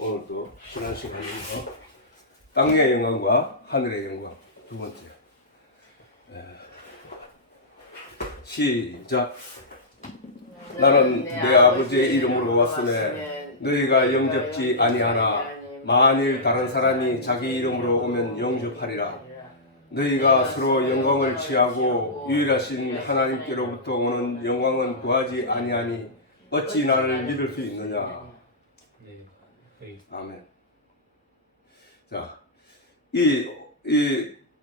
오늘도 지난 시간에서 땅의 영광과 하늘의 영광 두 번째. 시작. 나는 내 아버지의 이름으로 왔으매 너희가 영접지 아니하나 만일 다른 사람이 자기 이름으로 오면 영접하리라. 너희가 서로 영광을 취하고 유일하신 하나님께로부터 오는 영광은 구하지 아니하니 어찌 나를 믿을 수 있느냐. 아멘. 자, 이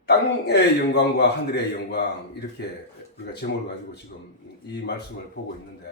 땅의 영광과 하늘의 영광, 이렇게 우리가 제목을 가지고 지금 이 말씀을 보고 있는데,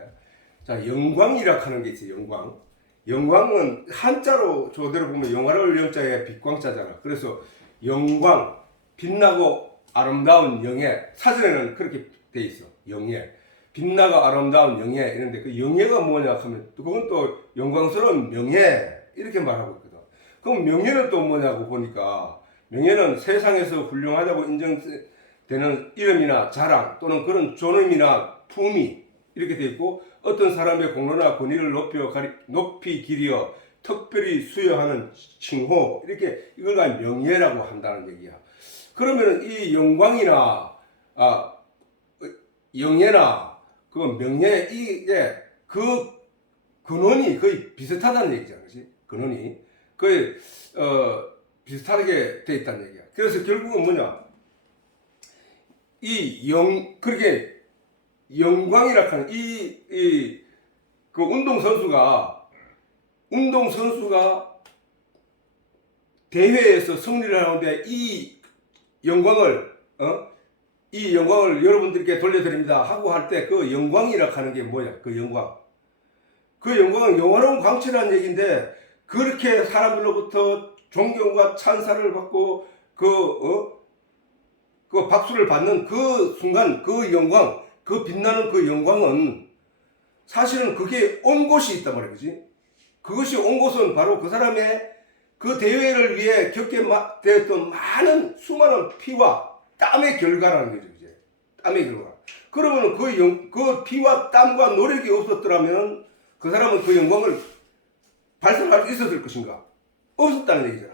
자, 영광이라 하는 게 있어요. 영광. 영광은 한자로 저대로 보면 영화를 영자에 빛광자잖아. 그래서 영광, 빛나고 아름다운 영예, 사전에는 그렇게 돼 있어. 영예, 빛나고 아름다운 영예. 이런데 그 영예가 뭐냐 하면 그건 또 영광스러운 명예, 이렇게 말하고 있거든. 그럼 명예는 또 뭐냐고 보니까, 명예는 세상에서 훌륭하다고 인정되는 이름이나 자랑 또는 그런 존엄이나 품위, 이렇게 돼 있고, 어떤 사람의 공로나 권위를 높이 기리어 특별히 수여하는 칭호, 이렇게 이걸 명예라고 한다는 얘기야. 그러면 이 영광이나 영예나 그 명예, 이게 그 근원이 거의 비슷하다는 얘기잖아, 그렇지? 근원이 거의 비슷하게 돼 있다는 얘기야. 그래서 결국은 뭐냐? 그렇게 영광이라 하는 그 운동선수가 대회에서 승리를 하는데 이 영광을 여러분들께 돌려드립니다 하고 할 때 그 영광이라 하는 게 뭐야? 그 영광은 영화로운 광채라는 얘기인데, 그렇게 사람들로부터 존경과 찬사를 받고 그 박수를 받는 그 순간, 그 영광, 그 빛나는 그 영광은 사실은 그게 온 곳이 있단 말이야, 그지? 그것이 온 곳은 바로 그 사람의 그 대회를 위해 겪게 되었던 많은 수많은 피와 땀의 결과라는 거죠, 이제. 땀의 결과. 그러면 그 피와 땀과 노력이 없었더라면 그 사람은 그 영광을 발산할 수 있었을 것인가? 없었다는 얘기잖아.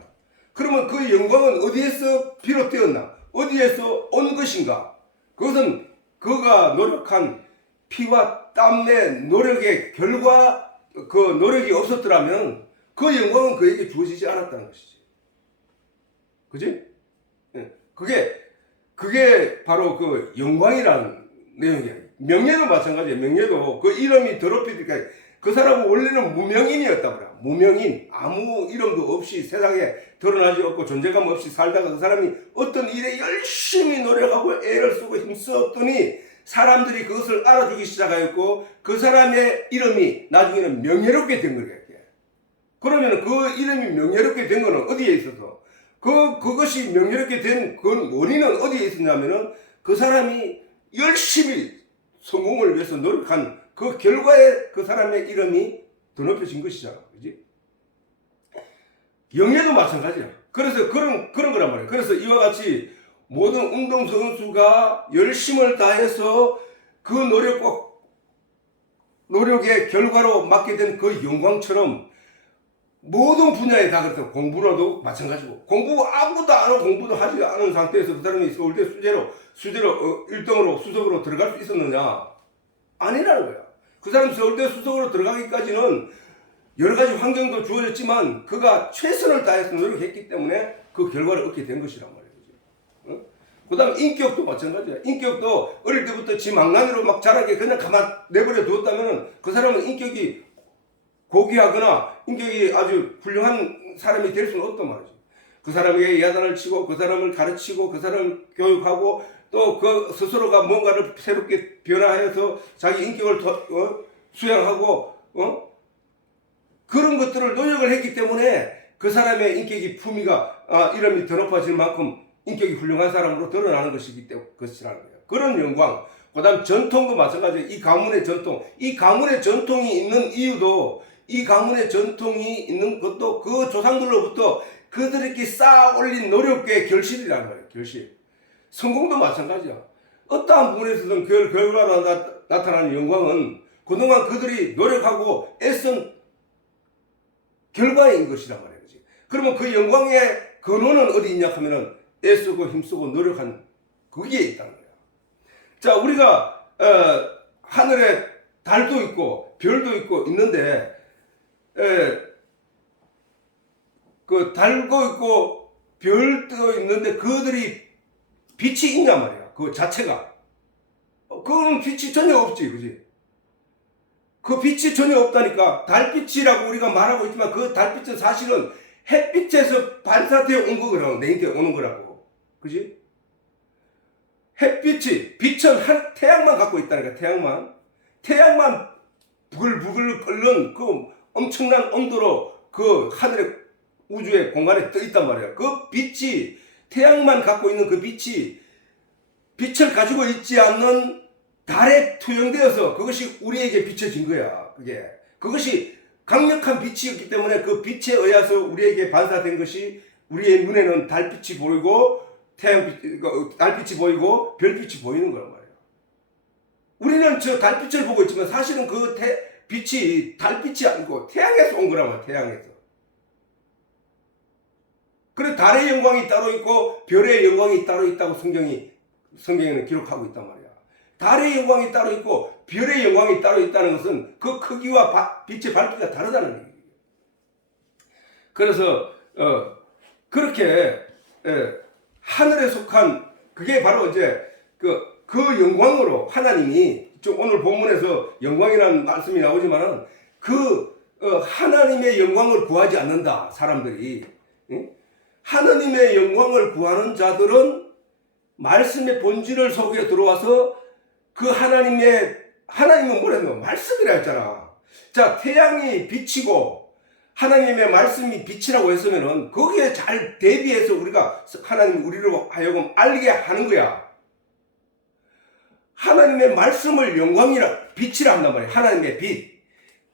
그러면 그 영광은 어디에서 비롯되었나? 어디에서 온 것인가? 그것은 그가 노력한 피와 땀의 노력의 결과, 그 노력이 없었더라면 그 영광은 그에게 주어지지 않았다는 것이지. 그지? 그게 바로 그 영광이라는 내용이야. 명예도 마찬가지야. 명예도 그 이름이 더럽히니까 그 사람은 원래는 무명인이었단 말이야. 무명인, 아무 이름도 없이 세상에 드러나지 않고 존재감 없이 살다가 그 사람이 어떤 일에 열심히 노력하고 애를 쓰고 힘썼더니 사람들이 그것을 알아주기 시작하였고, 그 사람의 이름이 나중에는 명예롭게 된 거야. 그러면 그 이름이 명예롭게 된 거는 어디에 있어서? 그것이 명예롭게 된 그 원인은 어디에 있었냐면은 그 사람이 열심히 성공을 위해서 노력한 그 결과에 그 사람의 이름이 더 높여진 것이잖아. 그지? 영예도 마찬가지야. 그래서 그런 거란 말이야. 그래서 이와 같이 모든 운동선수가 열심을 다해서 그 노력의 결과로 맡게 된 그 영광처럼 모든 분야에 다 그렇다. 공부로도 마찬가지고, 공부 아무도 안 하고 공부도 하지 않은 상태에서 그 사람이 서울대 수재로 1등으로 수석으로 들어갈 수 있었느냐? 아니라는 거야. 그 사람 서울대 수석으로 들어가기까지는 여러 가지 환경도 주어졌지만 그가 최선을 다해서 노력했기 때문에 그 결과를 얻게 된 것이란 말이에요. 그 다음 인격도 마찬가지야. 인격도 어릴 때부터 지 망나니로 막 자라게 그냥 가만 내버려 두었다면 그 사람은 인격이 고귀하거나 인격이 아주 훌륭한 사람이 될 수는 없단 말이죠. 그 사람에게 야단을 치고 그 사람을 가르치고 그 사람을 교육하고 또 그 스스로가 뭔가를 새롭게 변화해서 자기 인격을 수양하고 그런 것들을 노력을 했기 때문에 그 사람의 인격이 품위가 이름이 더 높아질 만큼 인격이 훌륭한 사람으로 드러나는 것이라는 거예요. 그런 영광. 그 다음 전통도 마찬가지예요. 이 가문의 전통이 있는 이유도, 이 가문의 전통이 있는 것도 그 조상들로부터 그들에게 쌓아 올린 노력의 결실이라는 거예요. 결실. 성공도 마찬가지야. 어떠한 부분에서든 그 결과로 나타나는 영광은 그동안 그들이 노력하고 애쓴 결과인 것이란 말이에요. 그치? 그러면 그 영광의 근원은 어디 있냐 하면은 애쓰고 힘쓰고 노력한 거기에 있다는 거예요. 자, 우리가 하늘에 달도 있고 별도 있고 있는데 그 달도 있고 별도 있는데 그들이 빛이 있냐 말이야. 그 자체가. 그거는 빛이 전혀 없지, 그지? 그 빛이 전혀 없다니까. 달빛이라고 우리가 말하고 있지만 그 달빛은 사실은 햇빛에서 반사되어 온 거라고, 내게 오는 거라고. 그지? 햇빛이, 빛은 태양만 갖고 있다니까, 태양만. 태양만 부글부글 끓는 그 엄청난 온도로 그 하늘의 우주의 공간에 떠 있단 말이야. 그 빛이, 태양만 갖고 있는 그 빛이 빛을 가지고 있지 않는 달에 투영되어서 그것이 우리에게 비춰진 거야. 그것이 강력한 빛이었기 때문에 그 빛에 의해서 우리에게 반사된 것이 우리의 눈에는 달빛이 보이고 달빛이 보이고 별빛이 보이는 거란 말이야. 우리는 저 달빛을 보고 있지만 사실은 그 빛이 달빛이 아니고 태양에서 온 거란 말이야. 태양에서. 그래 달의 영광이 따로 있고 별의 영광이 따로 있다고 성경에는 기록하고 있단 말이야. 달의 영광이 따로 있고 별의 영광이 따로 있다는 것은 그 크기와 빛의 밝기가 다르다는 얘기예요. 그래서 그렇게 하늘에 속한 그게 바로 이제 그 영광으로 하나님이 오늘 본문에서 영광이라는 말씀이 나오지만은 하나님의 영광을 구하지 않는다 사람들이. 하나님의 영광을 구하는 자들은 말씀의 본질을 속에 들어와서 그 하나님은 뭐랬노? 말씀이라 했잖아. 자, 태양이 빛이고 하나님의 말씀이 빛이라고 했으면은 거기에 잘 대비해서 우리가 하나님이 우리로 하여금 알게 하는 거야. 하나님의 말씀을 빛이라 한단 말이야. 하나님의 빛.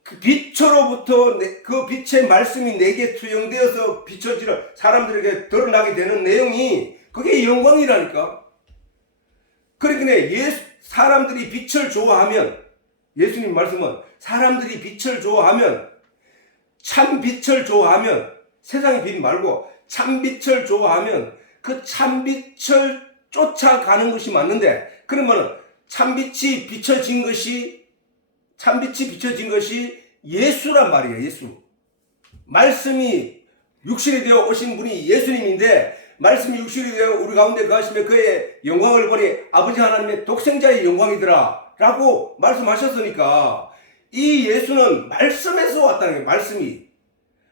그 빛으로부터 그 빛의 말씀이 내게 투영되어서 비춰지는 사람들에게 드러나게 되는 내용이 그게 영광이라니까. 그러니까 사람들이 빛을 좋아하면 예수님 말씀은 사람들이 빛을 좋아하면 참 빛을 좋아하면 세상의 빛 말고 참 빛을 좋아하면 그 참 빛을 쫓아가는 것이 맞는데 그러면은 참 빛이 비춰진 것이 예수란 말이에요. 예수. 말씀이 육신이 되어 오신 분이 예수님인데 말씀이 육신이 되어 우리 가운데 거하시며 그의 영광을 보니 아버지 하나님의 독생자의 영광이더라 라고 말씀하셨으니까 이 예수는 말씀에서 왔다는 거예요.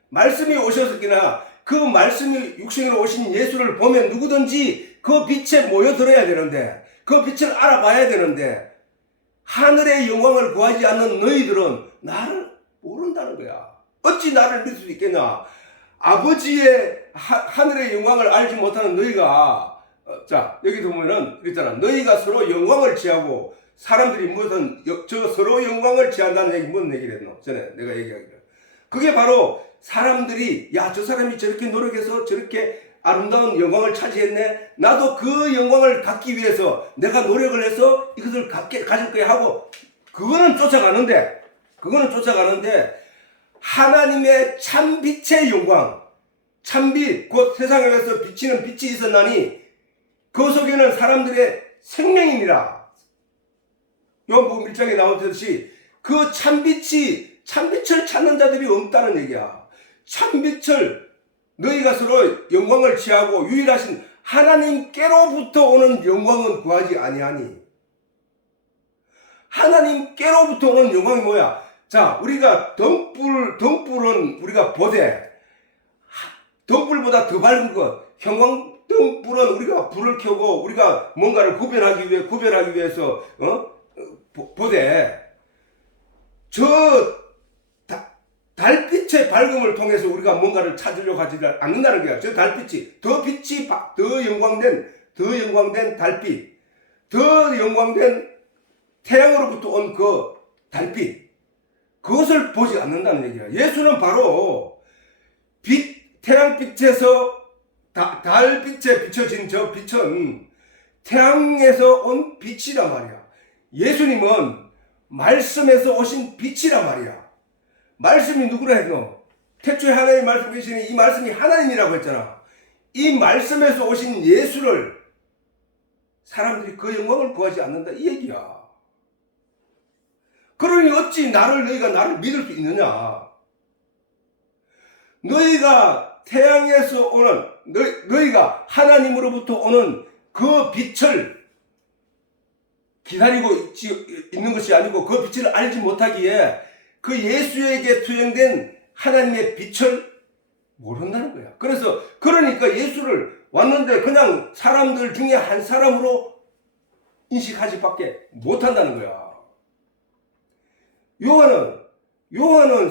말씀이 오셨으니까 그 말씀이 육신으로 오신 예수를 보면 누구든지 그 빛에 모여들어야 되는데 그 빛을 알아봐야 되는데 하늘의 영광을 구하지 않는 너희들은 나를 모른다는 거야. 어찌 나를 믿을 수 있겠냐. 아버지의 하늘의 영광을 알지 못하는 너희가 자 여기서 보면은 그랬잖아. 너희가 서로 영광을 취하고 사람들이 무슨 저 서로 영광을 취한다는 얘기 무슨 얘기를 했노? 전에 내가 얘기하기를 그게 바로 사람들이 야 저 사람이 저렇게 노력해서 저렇게 아름다운 영광을 차지했네. 나도 그 영광을 갖기 위해서 내가 노력을 해서 이것을 가질 거야 하고 그거는 쫓아가는데 하나님의 참빛의 영광 참빛 곧 세상에서 비치는 빛이 있었나니 그 속에는 사람들의 생명이니라. 요한복음 1장에 나오듯이 그 참빛을 찾는 자들이 없다는 얘기야. 참빛을 너희가 서로 영광을 취하고 유일하신 하나님께로부터 오는 영광은 구하지 아니하니. 하나님께로부터 오는 영광이 뭐야? 자, 우리가 등불은 우리가 보되 등불보다 더 밝은 것 형광등불은 우리가 불을 켜고 우리가 뭔가를 구별하기 위해서 보되 저 달빛의 밝음을 통해서 우리가 뭔가를 찾으려고 하지 않는다는 거야. 저 달빛이 더 영광된 달빛, 더 영광된 태양으로부터 온 그 달빛, 그것을 보지 않는다는 얘기야. 예수는 바로 태양빛에서 달빛에 비춰진 저 빛은 태양에서 온 빛이란 말이야. 예수님은 말씀에서 오신 빛이란 말이야. 말씀이 누구라 했노? 태초에 하나님 말씀 계시니 이 말씀이 하나님이라고 했잖아. 이 말씀에서 오신 예수를 사람들이 그 영광을 구하지 않는다 이 얘기야. 그러니 어찌 너희가 나를 믿을 수 있느냐. 너희가 태양에서 오는 너희가 하나님으로부터 오는 그 빛을 기다리고 있는 것이 아니고 그 빛을 알지 못하기에 그 예수에게 투영된 하나님의 빛을 모른다는 거야. 그러니까 예수를 왔는데 그냥 사람들 중에 한 사람으로 인식하지 밖에 못한다는 거야.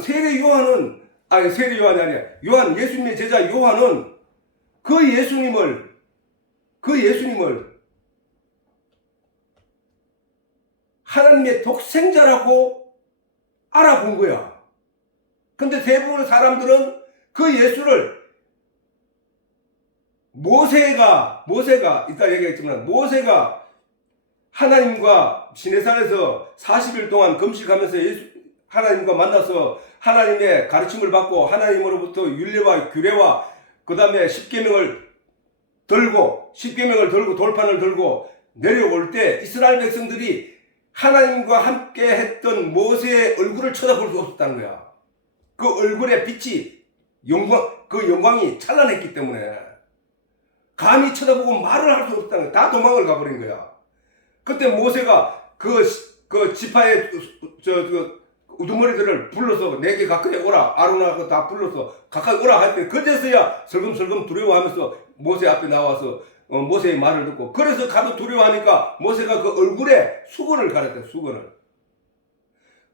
세례 요한이 아니라 예수님의 제자 요한은 그 예수님을 하나님의 독생자라고 알아본 거야. 근데 대부분의 사람들은 그 예수를 모세가 이따 얘기했지만 모세가 하나님과 시내산에서 40일 동안 금식하면서 하나님과 만나서 하나님의 가르침을 받고 하나님으로부터 율례와 규례와 그 다음에 십계명을 들고 돌판을 들고 내려올 때 이스라엘 백성들이 하나님과 함께 했던 모세의 얼굴을 쳐다볼 수 없었다는 거야. 그 얼굴의 빛이 그 영광이 찬란했기 때문에 감히 쳐다보고 말을 할 수 없었다는 거야. 다 도망을 가버린 거야. 그때 모세가 그 지파의 우두머리들을 불러서 내게 가까이 오라. 아론하고 다 불러서 가까이 오라 할 때 그제서야 슬금슬금 두려워하면서 모세 앞에 나와서 모세의 말을 듣고 그래서 가도 두려워하니까 모세가 그 얼굴에 수건을 가렸대. 수건을.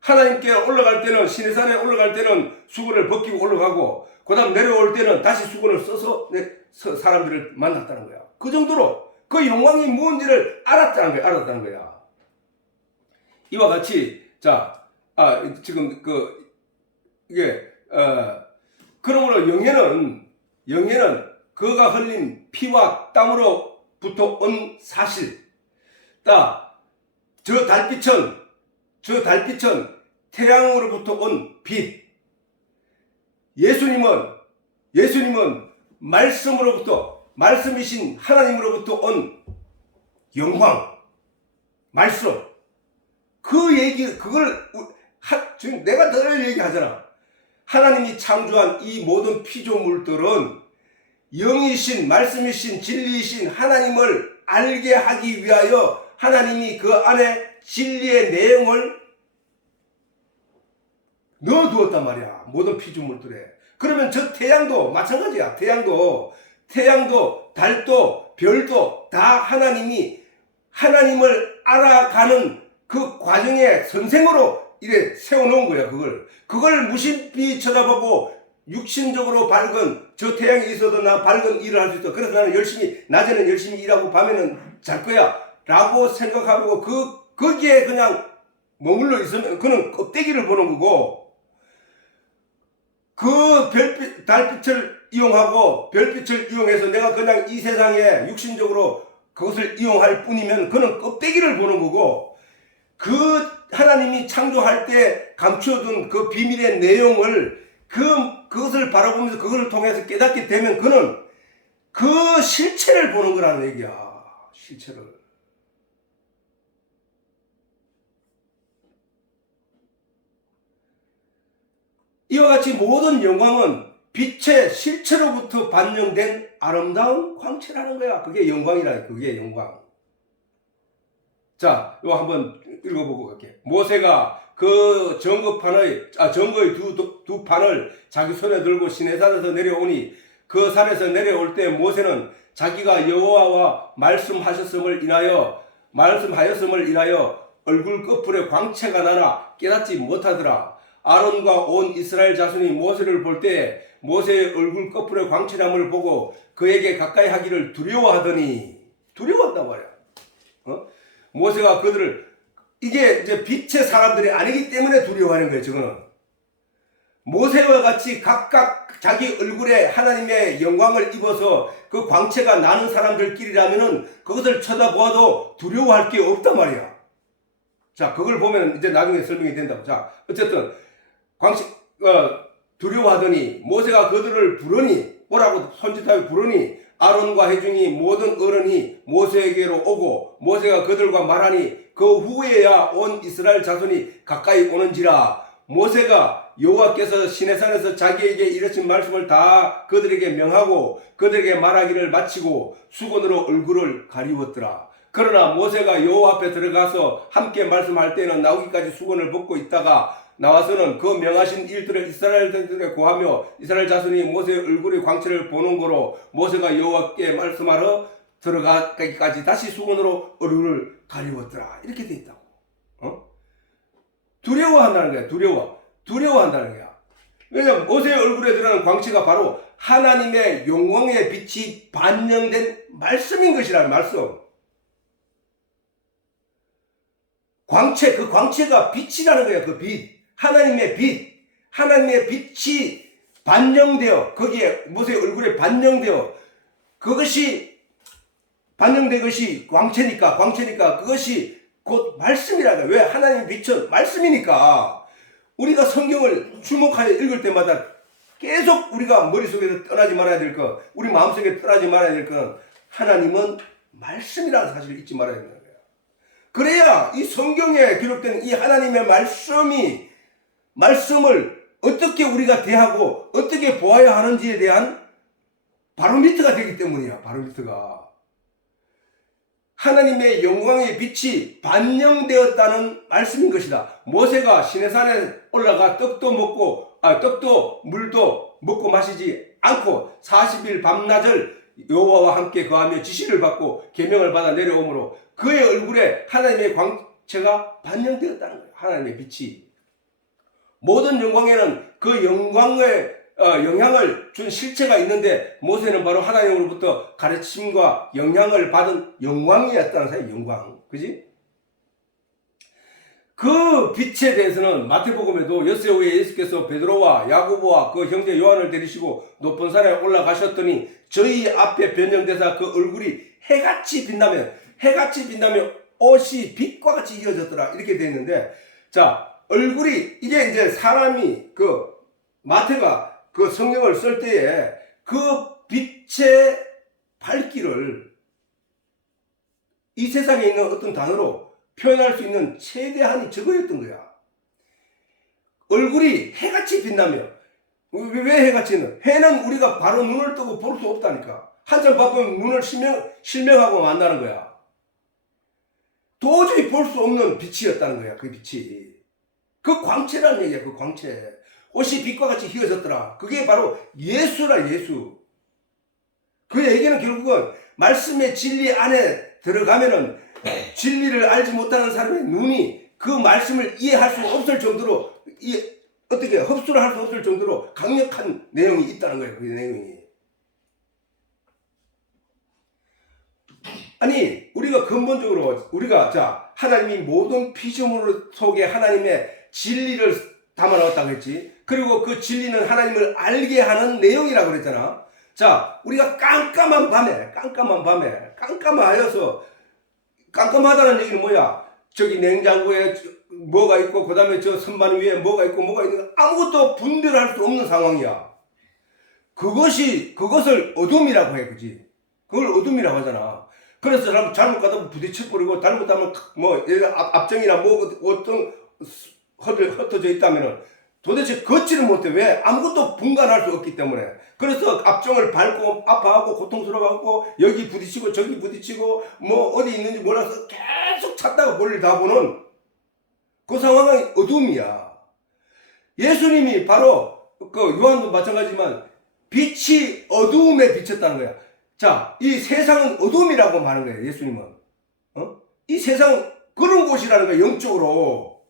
하나님께 올라갈 때는 시내산에 올라갈 때는 수건을 벗기고 올라가고 그 다음 내려올 때는 다시 수건을 써서 사람들을 만났다는 거야. 그 정도로 그 영광이 뭔지를 알았다는 거야. 이와 같이 지금 그러므로 영예는 그가 흘린 피와 땀으로부터 온 사실. 저 달빛은 태양으로부터 온 빛. 예수님은 말씀이신 하나님으로부터 온 영광, 말씀. 지금 내가 늘 얘기하잖아. 하나님이 창조한 이 모든 피조물들은 영이신, 말씀이신, 진리이신 하나님을 알게 하기 위하여 하나님이 그 안에 진리의 내용을 넣어두었단 말이야. 모든 피조물들에. 그러면 저 태양도 마찬가지야. 태양도, 달도, 별도 다 하나님이 하나님을 알아가는 그 과정의 선생으로 이래 세워놓은 거야. 그걸 무심히 쳐다보고 육신적으로 밝은 저 태양이 있어도 나 밝은 일을 할 수 있어. 그래서 나는 낮에는 열심히 일하고 밤에는 잘 거야. 라고 생각하고 거기에 그냥 머물러 있으면 그는 껍데기를 보는 거고 그 달빛을 이용하고 별빛을 이용해서 내가 그냥 이 세상에 육신적으로 그것을 이용할 뿐이면 그는 껍데기를 보는 거고 그 하나님이 창조할 때 감추어둔 그 비밀의 내용을 그것을 바라보면서 그것을 통해서 깨닫게 되면 그는 그 실체를 보는 거라는 얘기야. 실체를. 이와 같이 모든 영광은 빛의 실체로부터 반영된 아름다운 광채라는 거야. 그게 영광이라. 그게 영광. 자, 이거 한번 읽어보고 갈게. 모세가 그 정거의 두 판을 자기 손에 들고 시내산에서 내려오니 그 산에서 내려올 때 모세는 자기가 여호와와 말씀하였음을 인하여 얼굴 끝풀에 광채가 나나 깨닫지 못하더라. 아론과 온 이스라엘 자손이 모세를 볼 때 모세의 얼굴 끝풀에 광채남을 보고 그에게 가까이 하기를 두려워한단 말이야. 모세가 이게 이제 빛의 사람들이 아니기 때문에 두려워하는 거예요. 저거는 모세와 같이 각각 자기 얼굴에 하나님의 영광을 입어서 그 광채가 나는 사람들끼리라면은 그것을 쳐다보아도 두려워할 게 없단 말이야. 자, 그걸 보면 이제 나중에 설명이 된다고. 자, 어쨌든 두려워하더니 모세가 그들을 부르니 오라고 손짓하여 부르니 아론과 회중이 모든 어른이 모세에게로 오고 모세가 그들과 말하니 그 후에야 온 이스라엘 자손이 가까이 오는지라. 모세가 여호와께서 시내산에서 자기에게 이르신 말씀을 다 그들에게 명하고 그들에게 말하기를 마치고 수건으로 얼굴을 가리웠더라. 그러나 모세가 여호와 앞에 들어가서 함께 말씀할 때는 나오기까지 수건을 벗고 있다가 나와서는 그 명하신 일들을 이스라엘들에게 고하며 이스라엘 자손이 모세의 얼굴의 광채를 보는 거로 모세가 여호와께 말씀하러 들어가기까지 다시 수건으로 얼굴을 가리웠더라. 이렇게 돼 있다고. 두려워한다는 거야. 두려워한다는 거야. 왜냐하면 모세의 얼굴에 드러나는 광채가 바로 하나님의 영광의 빛이 반영된 말씀인 것이라는 말씀. 광채, 그 광채가 빛이라는 거야. 그 빛. 하나님의 빛. 하나님의 빛이 반영되어 거기에 모세의 얼굴에 반영되어 그것이 반영된 것이 광채니까 그것이 곧 말씀이라는 거야. 왜? 하나님의 빛은 말씀이니까. 우리가 성경을 주목하여 읽을 때마다 계속 우리가 머릿속에서 떠나지 말아야 될 것, 우리 마음속에 떠나지 말아야 될 것은 하나님은 말씀이라는 사실을 잊지 말아야 된다. 그래야 이 성경에 기록된 이 하나님의 말씀을 어떻게 우리가 대하고 어떻게 보아야 하는지에 대한 바로미터가 되기 때문이야. 바로미터가. 하나님의 영광의 빛이 반영되었다는 말씀인 것이다. 모세가 시내산에 올라가 떡도 물도 먹고 마시지 않고 40일 밤낮을 여호와와 함께 거하며 지시를 받고 계명을 받아 내려오므로 그의 얼굴에 하나님의 광채가 반영되었다는 거예요. 하나님의 빛이. 모든 영광에는 그 영광의 영향을 준 실체가 있는데 모세는 바로 하나님으로부터 가르침과 영향을 받은 영광이었다는 사실. 영광. 그지? 그 빛에 대해서는 마태복음에도 엿새 후에 예수께서 베드로와 야고보와 그 형제 요한을 데리시고 높은 산에 올라가셨더니 저희 앞에 변형되사 그 얼굴이 해같이 빛나며 옷이 빛과 같이 이어졌더라. 이렇게 되어 있는데, 자, 얼굴이, 이게 이제 사람이 마태가 그 성경을 쓸 때에 그 빛의 밝기를 이 세상에 있는 어떤 단어로 표현할 수 있는 최대한이 저거였던 거야. 얼굴이 해같이 빛나며. 왜 해같이는? 해는 우리가 바로 눈을 뜨고 볼 수 없다니까. 한참 바쁘면 눈을 실명하고 만나는 거야. 도저히 볼 수 없는 빛이었다는 거야. 그 빛이. 그 광채라는 얘기야. 그 광채. 옷이 빛과 같이 휘어졌더라. 그게 바로 예수라. 예수. 그 얘기는 결국은 말씀의 진리 안에 들어가면은 진리를 알지 못하는 사람의 눈이 그 말씀을 이해할 수 없을 정도로 어떻게 흡수를 할 수 없을 정도로 강력한 내용이 있다는 거예요. 그 내용이. 아니, 우리가 근본적으로 하나님이 모든 피조물 속에 하나님의 진리를 담아 넣었다고 했지. 그리고 그 진리는 하나님을 알게 하는 내용이라고 그랬잖아. 자, 우리가 깜깜한 밤에 깜깜하다는 얘기는 뭐야? 저기 냉장고에 뭐가 있고 그 다음에 저 선반 위에 뭐가 있고 뭐가 있는 아무것도 분별할 수 없는 상황이야. 그것을 어둠이라고 해. 그지? 그걸 어둠이라고 하잖아. 그래서 잘못 가다 부딪혀버리고 잘못하면 앞정이나 어떤 흩어져 있다면은 도대체 걷지를 못해. 왜? 아무것도 분간할 수 없기 때문에. 그래서 앞정을 밟고 아파하고 고통스러워하고 여기 부딪히고 저기 부딪히고 어디 있는지 몰라서 계속 찾다가 볼일 다 보는 그 상황이 어둠이야. 예수님이 바로 요한도 마찬가지지만 빛이 어두움에 비쳤다는 거야. 자, 이 세상은 어둠이라고 말하는 거예요. 예수님은. 이 세상은 그런 곳이라는 거야. 영적으로.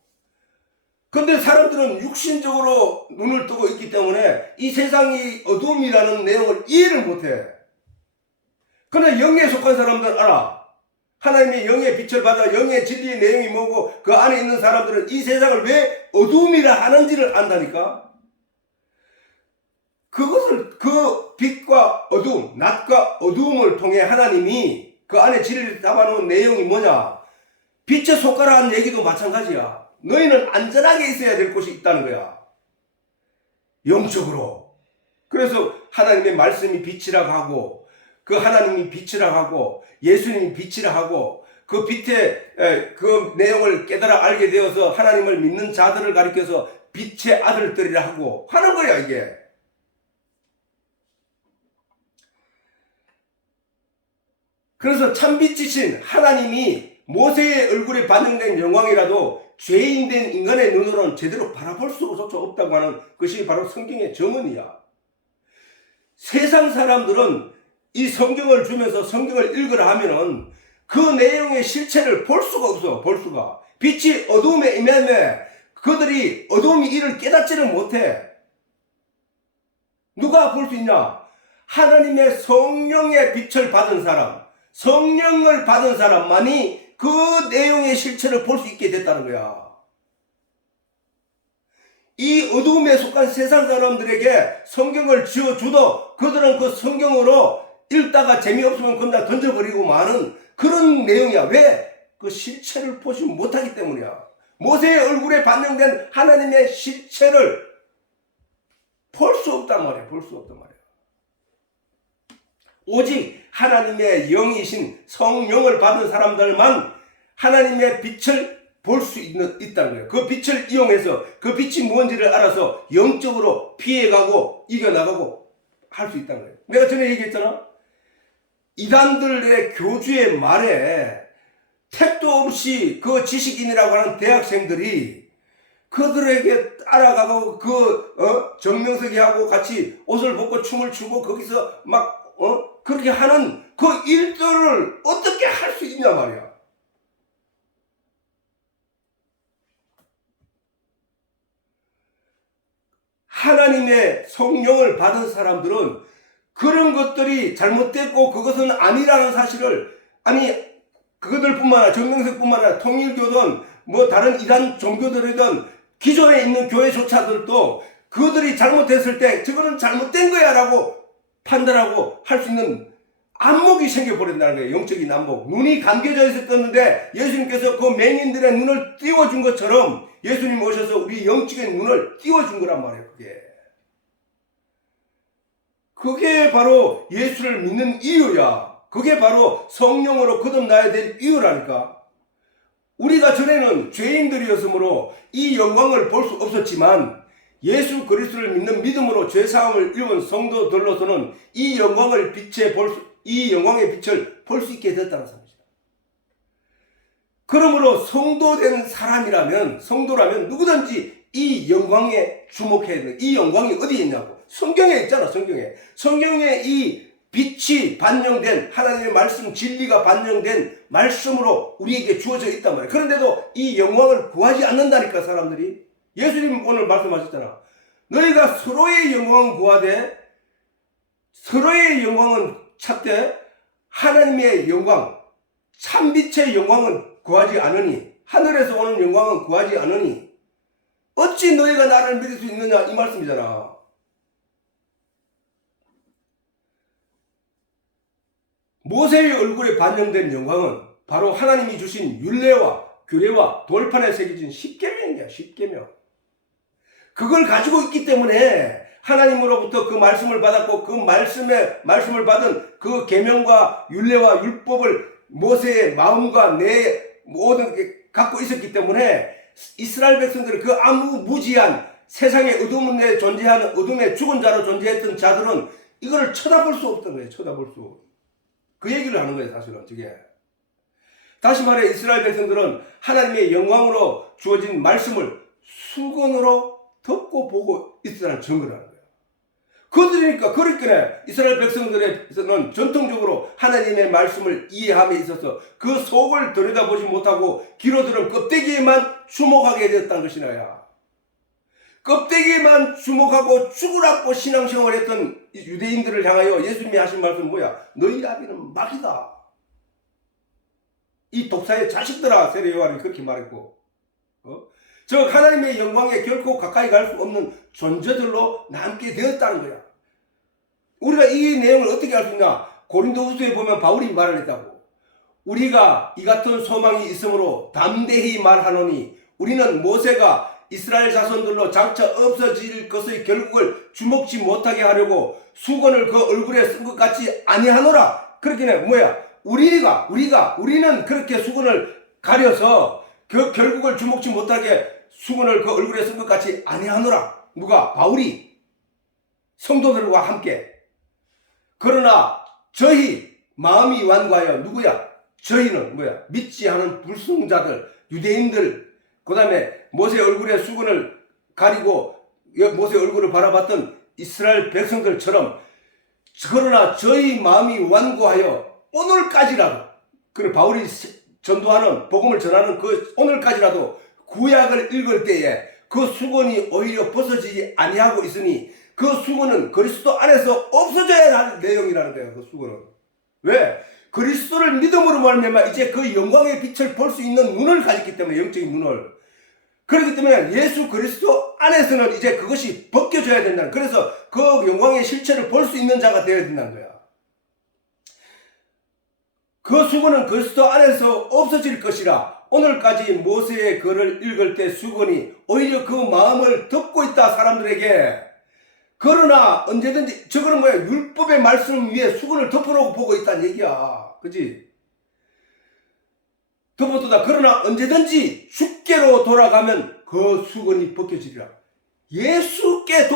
근데 사람들은 육신적으로 눈을 뜨고 있기 때문에 이 세상이 어둠이라는 내용을 이해를 못해. 근데 영에 속한 사람들은 알아. 하나님의 영의 빛을 받아 영의 진리의 내용이 뭐고 그 안에 있는 사람들은 이 세상을 왜 어둠이라 하는지를 안다니까. 그것을 그 빛과 어둠, 낮과 어둠을 통해 하나님이 그 안에 진리를 담아놓은 내용이 뭐냐. 빛에 속하라는 얘기도 마찬가지야. 너희는 안전하게 있어야 될 곳이 있다는 거야. 영적으로. 그래서 하나님의 말씀이 빛이라고 하고, 그 하나님이 빛이라고 하고, 예수님이 빛이라 하고, 그 빛의 그 내용을 깨달아 알게 되어서 하나님을 믿는 자들을 가리켜서 빛의 아들들이라 하고 하는 거야, 이게. 그래서 참빛이신 하나님이 모세의 얼굴에 반영된 영광이라도 죄인된 인간의 눈으로는 제대로 바라볼 수조차 없다고 하는 것이 바로 성경의 정언이야. 세상 사람들은 이 성경을 주면서 성경을 읽으라 하면은 그 내용의 실체를 볼 수가 없어. 볼 수가. 빛이 어두움에 임하며 그들이 어두움이 이를 깨닫지를 못해. 누가 볼 수 있냐? 하나님의 성령의 빛을 받은 사람, 성령을 받은 사람만이 그 내용의 실체를 볼 수 있게 됐다는 거야. 이 어두움에 속한 세상 사람들에게 성경을 지어주도 그들은 그 성경으로 읽다가 재미없으면 그냥 던져버리고 마는 그런 내용이야. 왜? 그 실체를 보지 못하기 때문이야. 모세의 얼굴에 반영된 하나님의 실체를 볼 수 없단 말이야. 볼 수 없단 말이야. 오직 하나님의 영이신 성령을 받은 사람들만 하나님의 빛을 볼 수 있다는 거예요. 그 빛을 이용해서 그 빛이 뭔지를 알아서 영적으로 피해가고 이겨나가고 할 수 있다는 거예요. 내가 전에 얘기했잖아. 이단들의 교주의 말에 택도 없이 그 지식인이라고 하는 대학생들이 그들에게 따라가고 정명석이 하고 같이 옷을 벗고 춤을 추고 거기서 막 그렇게 하는 그 일들을 어떻게 할 수 있냐 말이야. 하나님의 성령을 받은 사람들은 그런 것들이 잘못됐고 그것은 아니라는 사실을, 아니 그것들뿐만 아니라 정명석뿐만 아니라 통일교든 뭐 다른 이단 종교들이든 기존에 있는 교회조차들도 그들이 잘못했을 때 저거는 잘못된 거야 라고 판단하고 할 수 있는 안목이 생겨버린다는 거예요. 영적인 안목. 눈이 감겨져 있었는데 예수님께서 그 맹인들의 눈을 띄워준 것처럼 예수님 오셔서 우리 영적인 눈을 띄워준 거란 말이에요. 그게 바로 예수를 믿는 이유야. 그게 바로 성령으로 거듭나야 될 이유라니까. 우리가 전에는 죄인들이었으므로 이 영광을 볼 수 없었지만 예수 그리스도를 믿는 믿음으로 죄사함을 입은 성도들로서는 이 영광의 빛을 볼 수 있게 됐다는 사실이죠. 그러므로 성도된 성도라면 누구든지 이 영광에 주목해야 돼. 이 영광이 어디에 있냐고. 성경에 있잖아. 성경에 이 빛이 반영된 하나님의 말씀, 진리가 반영된 말씀으로 우리에게 주어져 있단 말이야. 그런데도 이 영광을 구하지 않는다니까, 사람들이. 예수님 오늘 말씀하셨잖아. 너희가 서로의 영광을 구하되 서로의 영광은 찾되 하나님의 영광, 참빛의 영광은 구하지 않으니, 하늘에서 오는 영광은 구하지 않으니 어찌 너희가 나를 믿을 수 있느냐, 이 말씀이잖아. 모세의 얼굴에 반영된 영광은 바로 하나님이 주신 율례와 규례와 돌판에 새겨진 십계명이야. 십계명. 그걸 가지고 있기 때문에 하나님으로부터 그 말씀을 받았고 그 말씀을 받은 그 계명과 율례와 율법을 모세의 마음과 내 모든 게 갖고 있었기 때문에 이스라엘 백성들은 그 무지한 세상의 어둠에 존재하는 어둠의 죽은 자로 존재했던 자들은 이거를 쳐다볼 수 없던 거예요. 쳐다볼 수. 그 얘기를 하는 거예요, 사실은. 저게. 다시 말해 이스라엘 백성들은 하나님의 영광으로 주어진 말씀을 수건으로 덮고 보고 있으라는 증거를 하는 거예요. 그들이니까 그렇게 이스라엘 백성들에서는 전통적으로 하나님의 말씀을 이해함에 있어서 그 속을 들여다보지 못하고 귀로들은 껍데기에만 주목하게 되었다는 것이나야. 껍데기에만 주목하고 죽으라고 신앙생활을 했던 유대인들을 향하여 예수님이 하신 말씀은 뭐야? 너희 아비는 마귀다. 이 독사의 자식들아, 세례 요한이 그렇게 말했고, 즉 하나님의 영광에 결코 가까이 갈 수 없는 존재들로 남게 되었다는 거야. 우리가 이 내용을 어떻게 알 수 있냐? 고린도후서에 보면 바울이 말을 했다고. 우리가 이 같은 소망이 있으므로 담대히 말하노니 우리는 모세가 이스라엘 자손들로 장차 없어질 것의 결국을 주목지 못하게 하려고 수건을 그 얼굴에 쓴 것 같이 아니하노라. 그렇게는 뭐야? 우리는 그렇게 수건을 가려서 그 결국을 주목지 못하게 수건을 그 얼굴에 쓴 것 같이 아니하노라. 누가? 바울이 성도들과 함께. 그러나 저희 마음이 완고하여 누구야? 저희는 뭐야? 믿지 않은 불순자들, 유대인들, 그 다음에 모세 얼굴에 수건을 가리고 모세 얼굴을 바라봤던 이스라엘 백성들처럼, 그러나 저희 마음이 완고하여 오늘까지라도, 그 바울이 전도하는 복음을 전하는 그 오늘까지라도 구약을 읽을 때에 그 수건이 오히려 벗어지지 아니하고 있으니 그 수건은 그리스도 안에서 없어져야 할 내용이라는 거예요. 그 수건은. 왜? 그리스도를 믿음으로 말미암아 이제 그 영광의 빛을 볼 수 있는 눈을 가졌기 때문에, 영적인 눈을. 그렇기 때문에 예수 그리스도 안에서는 이제 그것이 벗겨져야 된다는, 그래서 그 영광의 실체를 볼 수 있는 자가 되어야 된다는 거야. 그 수건은 그리스도 안에서 없어질 것이라. 오늘까지 모세의 글을 읽을 때 수건이 오히려 그 마음을 덮고 있다, 사람들에게. 그러나 언제든지, 저거는 뭐야? 율법의 말씀 위에 수건을 덮어놓고 보고 있다는 얘기야. 그치? 덮어두다. 그러나 언제든지 주께로 돌아가면 그 수건이 벗겨지리라. 예수께로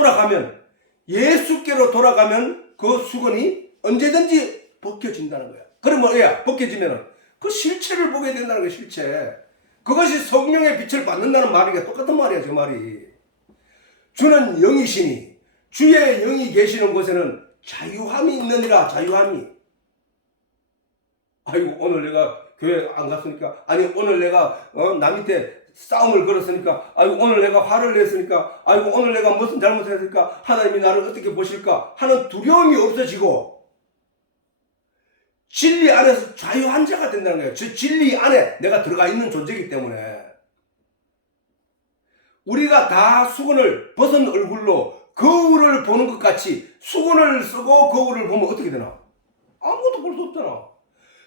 돌아가면 그 수건이 언제든지 벗겨진다는 거야. 그럼 뭐야? 벗겨지면은 그 실체를 보게 된다는 거야, 실체. 그것이 성령의 빛을 받는다는 말이야. 똑같은 말이야, 저 말이. 주는 영이시니 주의 영이 계시는 곳에는 자유함이 있느니라. 자유함이. 아이고, 오늘 내가 교회 안 갔으니까, 아니 오늘 내가 남 밑에 싸움을 걸었으니까, 아이고 오늘 내가 화를 냈으니까, 아이고 오늘 내가 무슨 잘못을 했으니까 하나님이 나를 어떻게 보실까 하는 두려움이 없어지고 진리 안에서 자유한 자가 된다는 거예요. 저 진리 안에 내가 들어가 있는 존재이기 때문에. 우리가 다 수건을 벗은 얼굴로 거울을 보는 것 같이 수건을 쓰고 거울을 보면 어떻게 되나? 아무것도 볼 수 없잖아.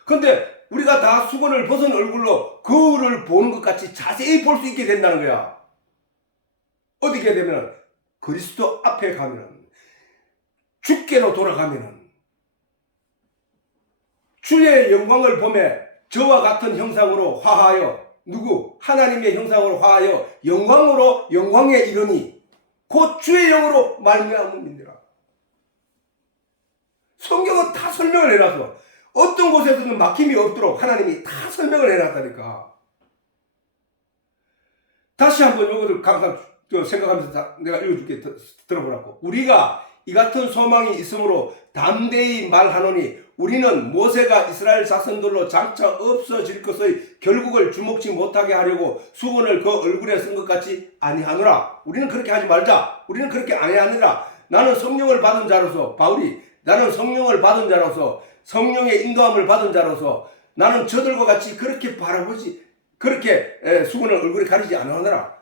근데 우리가 다 수건을 벗은 얼굴로 거울을 보는 것 같이 자세히 볼 수 있게 된다는 거야. 어떻게 되면 그리스도 앞에 가면은, 주께로 돌아가면은 주의 영광을 보매 저와 같은 형상으로 화하여, 누구? 하나님의 형상으로 화하여 영광으로 영광에 이르니 곧 주의 영으로 말미암음이니라. 성경은 다 설명을 해놔서 어떤 곳에서는 막힘이 없도록 하나님이 다 설명을 해놨다니까. 다시 한번 이것을 항상 생각하면서 내가 읽어줄게. 들어보라고. 우리가 이 같은 소망이 있으므로 담대히 말하노니 우리는 모세가 이스라엘 자손들로 장차 없어질 것의 결국을 주목지 못하게 하려고 수건을 그 얼굴에 쓴 것 같이 아니하노라. 우리는 그렇게 하지 말자. 우리는 그렇게 아니하느라. 나는 성령을 받은 자로서, 바울이 나는 성령을 받은 자로서, 성령의 인도함을 받은 자로서 나는 저들과 같이 그렇게 바라보지, 그렇게 수건을 얼굴에 가리지 않으느라.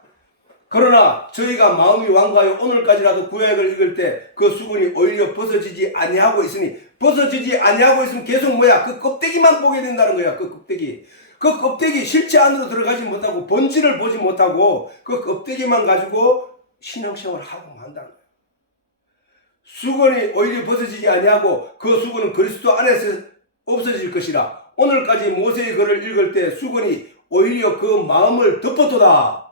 그러나 저희가 마음이 완고하여 오늘까지라도 구약을 읽을 때 그 수건이 오히려 벗어지지 아니하고 있으니, 벗어지지 아니하고 있으면 계속 뭐야? 그 껍데기만 보게 된다는 거야. 그 껍데기. 그 껍데기 실체 안으로 들어가지 못하고 본질을 보지 못하고 그 껍데기만 가지고 신앙생활을 하고 만다는 거야. 수건이 오히려 벗어지지 아니하고 그 수건은 그리스도 안에서 없어질 것이라. 오늘까지 모세의 글을 읽을 때 수건이 오히려 그 마음을 덮어두다.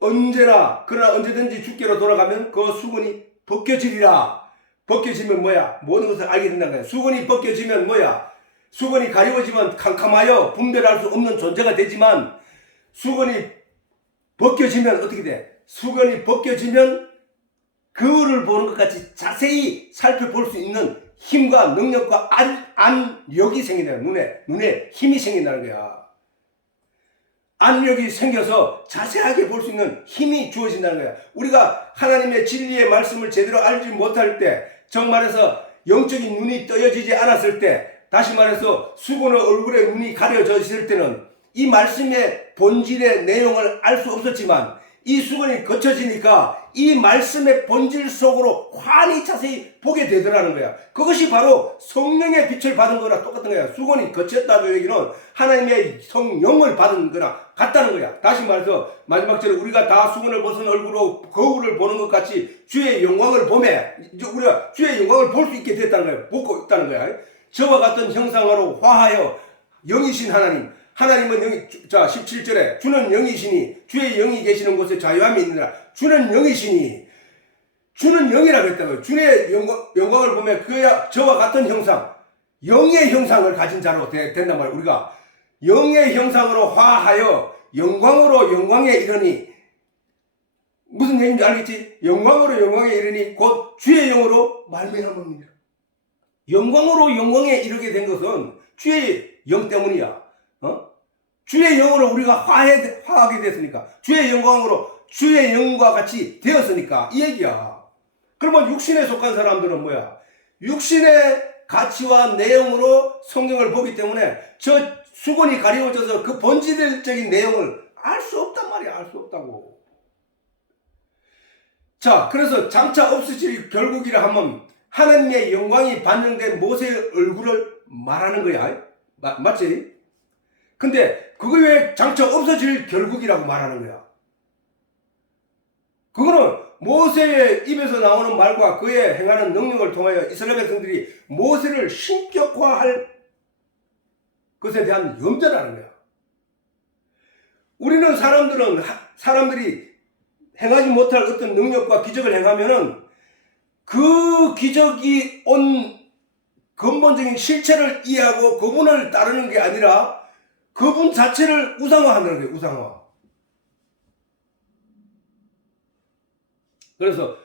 그러나 언제든지 주께로 돌아가면 그 수건이 벗겨지리라. 벗겨지면 뭐야? 모든 것을 알게 된다는 거야. 수건이 벗겨지면 뭐야? 수건이 가려워지면 캄캄하여 분별할 수 없는 존재가 되지만, 수건이 벗겨지면 어떻게 돼? 수건이 벗겨지면 거울을 보는 것 같이 자세히 살펴볼 수 있는 힘과 능력과 안력이 생긴다는 거야. 눈에 힘이 생긴다는 거야. 안력이 생겨서 자세하게 볼 수 있는 힘이 주어진다는 거야. 우리가 하나님의 진리의 말씀을 제대로 알지 못할 때, 정말해서 영적인 눈이 떠여지지 않았을 때, 다시 말해서 수건의 얼굴에 눈이 가려져 있을 때는 이 말씀의 본질의 내용을 알 수 없었지만, 이 수건이 거쳐지니까 이 말씀의 본질 속으로 환히 자세히 보게 되더라는 거야. 그것이 바로 성령의 빛을 받은 거랑 똑같은 거야. 수건이 거쳤다는 얘기는 하나님의 성령을 받은 거나 같다는 거야. 다시 말해서 마지막 절에 우리가 다 수건을 벗은 얼굴로 거울을 보는 것 같이 주의 영광을 보매 우리가 주의 영광을 볼 수 있게 됐다는 거야. 보고 있다는 거야. 저와 같은 형상으로 화하여 영이신 하나님, 하나님은 영이, 자 17절에 주는 영이시니 주의 영이 계시는 곳에 자유함이 있느라 주는 영이시니 주는 영이라고 했다고요. 주의 영광을 보면 그야 저와 같은 형상, 영의 형상을 가진 자로 된단 말이에요. 우리가 영의 형상으로 화하여 영광으로 영광에 이르니 무슨 얘기인지 알겠지? 영광으로 영광에 이르니 곧 주의 영으로 말미암음이니라. 영광으로 영광에 이르게 된 것은 주의 영 때문이야. 주의 영으로 우리가 화하게 됐으니까, 주의 영광으로 주의 영과 같이 되었으니까 이 얘기야. 그러면 육신에 속한 사람들은 뭐야? 육신의 가치와 내용으로 성경을 보기 때문에 저 수건이 가리워져서 그 본질적인 내용을 알 수 없단 말이야. 알 수 없다고. 자, 그래서 장차 없어질 결국이라 하면 하나님의 영광이 반영된 모세의 얼굴을 말하는 거야. 맞지? 근데 그거 왜 장차 없어질 결국이라고 말하는 거야? 그거는 모세의 입에서 나오는 말과 그의 행하는 능력을 통하여 이스라엘 백성들이 모세를 신격화할 것에 대한 염려라는 거야. 우리는 사람들이 행하지 못할 어떤 능력과 기적을 행하면은 그 기적이 온 근본적인 실체를 이해하고 그분을 따르는 게 아니라 그분 자체를 우상화하는 거예요. 우상화. 그래서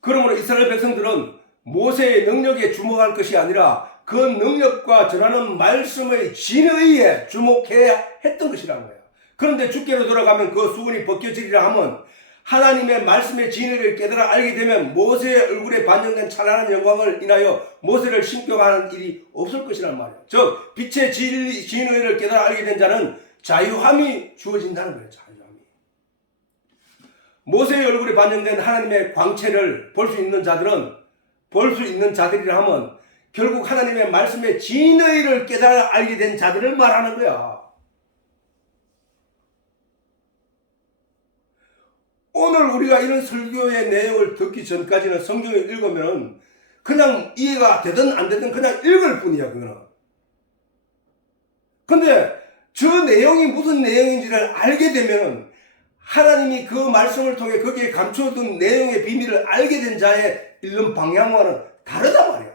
그러므로 이스라엘 백성들은 모세의 능력에 주목할 것이 아니라 그 능력과 전하는 말씀의 진의에 주목해야 했던 것이라는 거예요. 그런데 주께로 돌아가면 그 수건이 벗겨지리라 하면 하나님의 말씀의 진리를 깨달아 알게 되면 모세의 얼굴에 반영된 찬란한 영광을 인하여 모세를 신격하는 일이 없을 것이란 말이에요. 즉 빛의 진리를 깨달아 알게 된 자는 자유함이 주어진다는 거예요. 자유함이. 모세의 얼굴에 반영된 하나님의 광채를 볼 수 있는 자들이라 하면 결국 하나님의 말씀의 진리를 깨달아 알게 된 자들을 말하는 거야. 오늘 우리가 이런 설교의 내용을 듣기 전까지는 성경을 읽으면 그냥 이해가 되든 안 되든 그냥 읽을 뿐이야, 그거는. 근데 저 내용이 무슨 내용인지를 알게 되면 하나님이 그 말씀을 통해 거기에 감춰둔 내용의 비밀을 알게 된 자의 읽는 방향과는 다르단 말이야.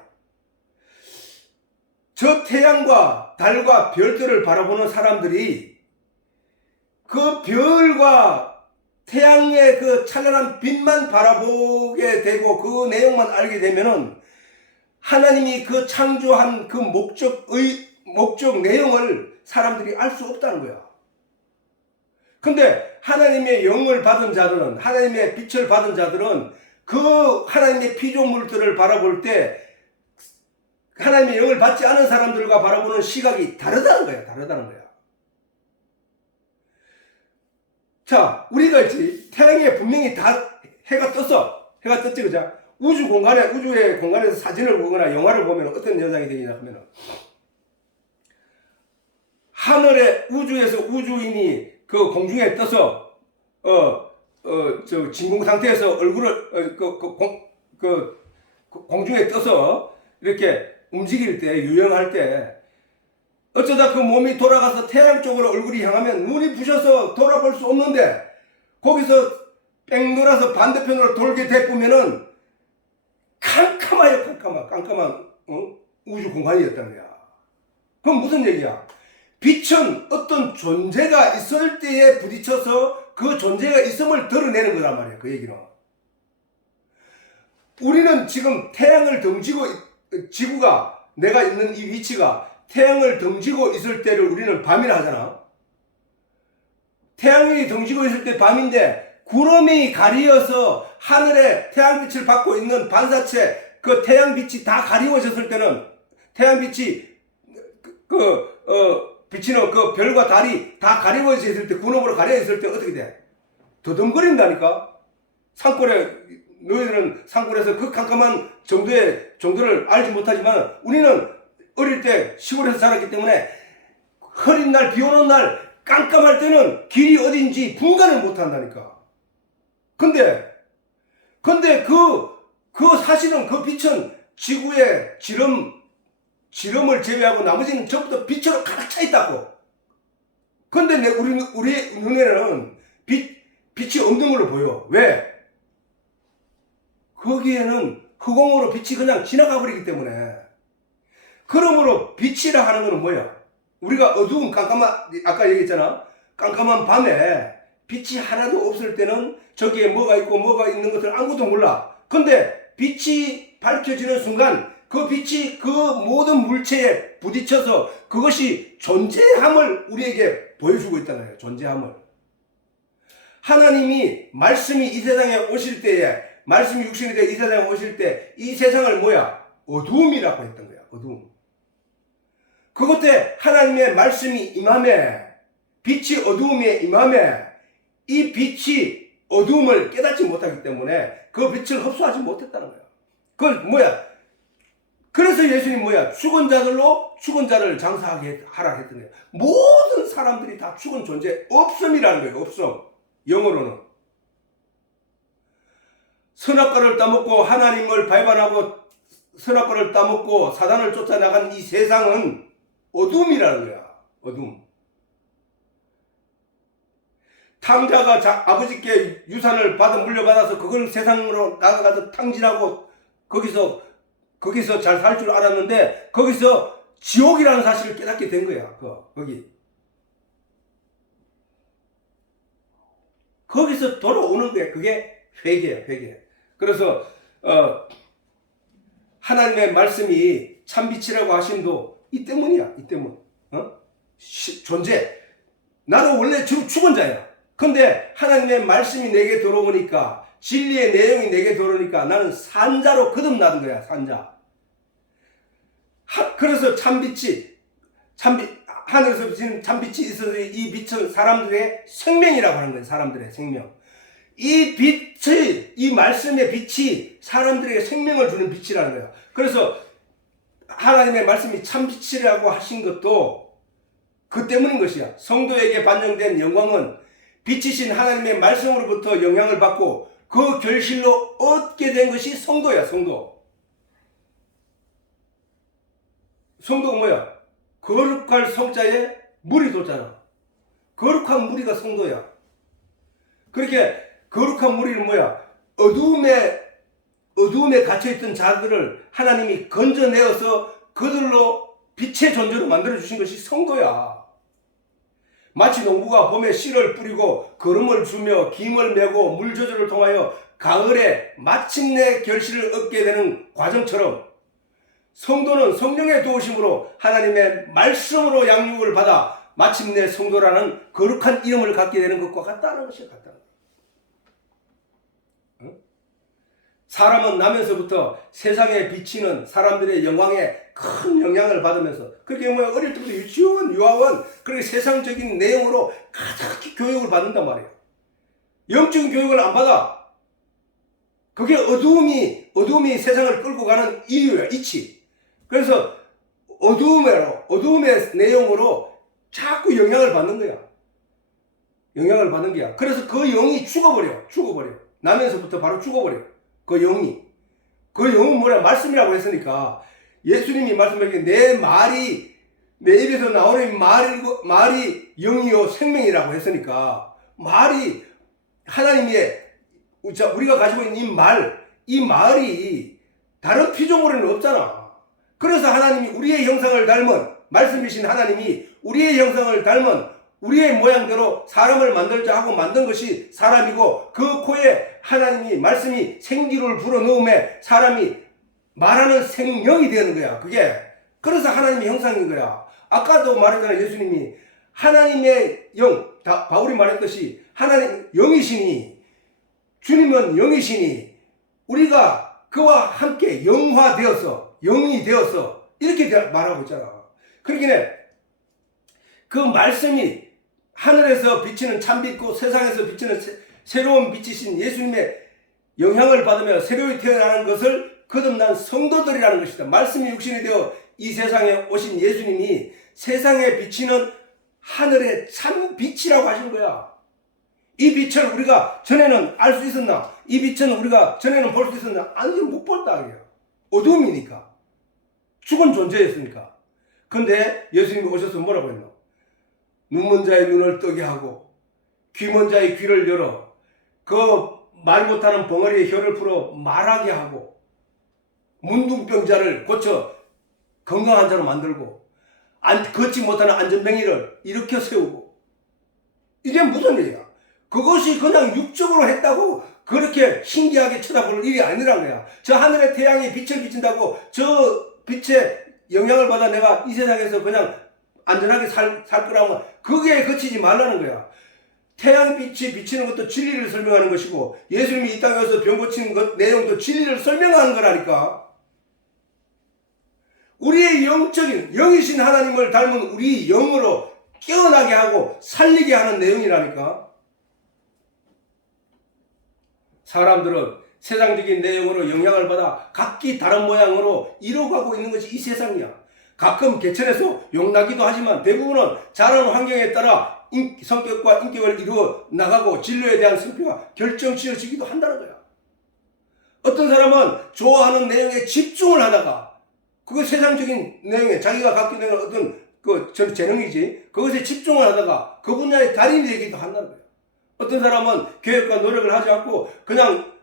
저 태양과 달과 별들을 바라보는 사람들이 그 별과 태양의 그 찬란한 빛만 바라보게 되고 그 내용만 알게 되면은 하나님이 그 창조한 그 목적 내용을 사람들이 알 수 없다는 거야. 근데 하나님의 영을 받은 자들은, 하나님의 빛을 받은 자들은 그 하나님의 피조물들을 바라볼 때 하나님의 영을 받지 않은 사람들과 바라보는 시각이 다르다는 거야. 다르다는 거야. 자, 우리가 있지, 태양에 분명히 다 해가 떴어. 해가 떴지, 그죠? 우주의 공간에서 사진을 보거나 영화를 보면 어떤 현상이 되냐 하면, 하늘에, 우주에서 우주인이 그 공중에 떠서, 진공 상태에서 얼굴을, 공중에 떠서 이렇게 움직일 때, 유영할 때, 어쩌다 그 몸이 돌아가서 태양 쪽으로 얼굴이 향하면 눈이 부셔서 돌아볼 수 없는데 거기서 뺑 돌아서 반대편으로 돌게 되면은 깜깜한 우주 공간이었다는 거야. 그럼 무슨 얘기야? 빛은 어떤 존재가 있을 때에 부딪혀서 그 존재가 있음을 드러내는 거란 말이야. 그 얘기는. 우리는 지금 태양을 덩지고 지구가 내가 있는 이 위치가 태양을 덩지고 있을 때를 우리는 밤이라 하잖아. 태양이 덩지고 있을 때 밤인데 구름이 가리어서 하늘에 태양빛을 받고 있는 반사체 그 태양빛이 다 가리워졌을 때는 태양빛이 비치는 그 별과 달이 다 가리워져 있을 때 구름으로 가려 있을 때 어떻게 돼? 더듬거린다니까. 산골에 너희들은 산골에서 그 깜깜한 정도를 알지 못하지만 우리는 어릴 때 시골에서 자랐기 때문에 흐린 날, 비 오는 날, 깜깜할 때는 길이 어딘지 분간을 못 한다니까. 근데 사실은 그 빛은 지구의 지름을 제외하고 나머지는 전부 다 빛으로 가득 차 있다고. 근데 우리 눈에는 빛이 없는 걸로 보여. 왜? 거기에는 흑공으로 빛이 그냥 지나가 버리기 때문에. 그러므로 빛이라 하는 것은 뭐야? 우리가 어두운 아까 얘기했잖아. 깜깜한 밤에 빛이 하나도 없을 때는 저기에 뭐가 있고 뭐가 있는 것을 아무것도 몰라. 근데 빛이 밝혀지는 순간 그 빛이 그 모든 물체에 부딪혀서 그것이 존재함을 우리에게 보여주고 있다는 거예요. 존재함을. 하나님이 말씀이 이 세상에 오실 때에, 말씀이 육신이 되어 이 세상에 오실 때 이 세상을 뭐야? 어두움이라고 했던 거야. 어두움. 그것 때 하나님의 말씀이 임함에, 빛이 어두움에 임함에 이 빛이 어두움을 깨닫지 못하기 때문에 그 빛을 흡수하지 못했다는 거야. 그걸 뭐야? 그래서 예수님 뭐야? 죽은 자들로 죽은 자를 장사하게 하라 했던 거예요. 모든 사람들이 다 죽은 존재, 없음이라는 거예요. 없음. 영어로는. 선악과를 따먹고 하나님을 배반하고 선악과를 따먹고 사단을 쫓아나간 이 세상은 어둠이라는 거야. 어둠. 탕자가 아버지께 유산을 물려받아서 그걸 세상으로 나가서 탕진하고 거기서 잘 살 줄 알았는데 거기서 지옥이라는 사실을 깨닫게 된 거야. 거기서 돌아오는 거야. 그게 회개야. 회개. 그래서 하나님의 말씀이 참빛이라고 하심도 이 때문이야. 이 때문. 존재. 나는 원래 죽은 자야. 근데 하나님의 말씀이 내게 들어오니까, 진리의 내용이 내게 들어오니까 나는 산자로 거듭나는 거야. 산자. 그래서 하늘에서 비치는 참빛이 있어서 이 빛은 사람들의 생명이라고 하는 거예요. 사람들의 생명. 이 말씀의 빛이 사람들에게 생명을 주는 빛이라는 거예요. 그래서 하나님의 말씀이 참빛이라고 하신 것도 그 때문인 것이야. 성도에게 반영된 영광은 빛이신 하나님의 말씀으로부터 영향을 받고 그 결실로 얻게 된 것이 성도야. 성도가 뭐야? 거룩할 성자에 물이 돋잖아. 거룩한 무리가 성도야. 그렇게 거룩한 무리는 뭐야? 어두움에 갇혀있던 자들을 하나님이 건져내어서 그들로 빛의 존재로 만들어주신 것이 성도야. 마치 농부가 봄에 씨를 뿌리고 거름을 주며 김을 메고 물 조절을 통하여 가을에 마침내 결실을 얻게 되는 과정처럼 성도는 성령의 도우심으로 하나님의 말씀으로 양육을 받아 마침내 성도라는 거룩한 이름을 갖게 되는 것과 같다는 것이 같다는 거예요. 사람은 나면서부터 세상에 비치는 사람들의 영광에 큰 영향을 받으면서 그렇게 어릴 때부터 유치원, 유아원 그렇게 세상적인 내용으로 가득히 교육을 받는단 말이에요. 영적인 교육을 안 받아. 그게 어두움이 세상을 끌고 가는 이유야, 이치. 그래서 어두움의 내용으로 자꾸 영향을 받는 거야. 영향을 받는 거야. 그래서 그 영이 죽어버려. 나면서부터 바로 죽어버려. 그 영은 뭐냐? 말씀이라고 했으니까 예수님이 말씀하신 내 입에서 나오는 말이 영이요 생명이라고 했으니까 말이 하나님의 우리가 가지고 있는 이 말이 다른 피조물에는 없잖아. 그래서 하나님이 우리의 형상을 닮은 말씀이신 하나님이 우리의 형상을 닮은 우리의 모양대로 사람을 만들자 하고 만든 것이 사람이고 그 코에 하나님이 말씀이 생기를 불어넣음에 사람이 말하는 생명이 되는 거야. 그게 그래서 하나님의 형상인 거야. 아까도 말했잖아. 예수님이 하나님의 영, 바울이 말했듯이 하나님 영이시니 주님은 영이시니 우리가 그와 함께 영화되어서 영이 되어서 이렇게 말하고 있잖아. 그러기에 그 말씀이 하늘에서 비치는 참빛고 세상에서 비치는 새로운 빛이신 예수님의 영향을 받으며 새로이 태어나는 것을 거듭난 성도들이라는 것이다. 말씀이 육신이 되어 이 세상에 오신 예수님이 세상에 비치는 하늘의 참 빛이라고 하신 거야. 이 빛을 우리가 전에는 알 수 있었나? 이 빛은 우리가 전에는 볼 수 있었나? 아니, 못 봤다. 어둠이니까. 죽은 존재였으니까. 근데 예수님이 오셔서 뭐라고 했노? 눈먼 자의 눈을 뜨게 하고 귀먼 자의 귀를 열어 그 말 못하는 벙어리의 혀를 풀어 말하게 하고 문둥병자를 고쳐 건강한 자로 만들고 걷지 못하는 안전뱅이를 일으켜 세우고 이게 무슨 일이야? 그것이 그냥 육적으로 했다고 그렇게 신기하게 쳐다볼 일이 아니란 거야. 저 하늘의 태양이 빛을 비친다고 저 빛의 영향을 받아 내가 이 세상에서 그냥 안전하게 살 거라면 그게 그치지 말라는 거야. 태양빛이 비치는 것도 진리를 설명하는 것이고 예수님이 이 땅에 와서 병 고치는 것 내용도 진리를 설명하는 거라니까. 우리의 영적인 영이신 하나님을 닮은 우리 영으로 깨어나게 하고 살리게 하는 내용이라니까. 사람들은 세상적인 내용으로 영향을 받아 각기 다른 모양으로 이루어가고 있는 것이 이 세상이야. 가끔 개천에서 용나기도 하지만 대부분은 자라는 환경에 따라 성격과 인격을 이루어 나가고 진로에 대한 성표가 결정지어지기도 한다는 거야. 어떤 사람은 좋아하는 내용에 집중을 하다가 그거 세상적인 내용에 자기가 갖게 되는 어떤 재능이지 그것에 집중을 하다가 그 분야의 달인이 되기도 한다는 거야. 어떤 사람은 계획과 노력을 하지 않고 그냥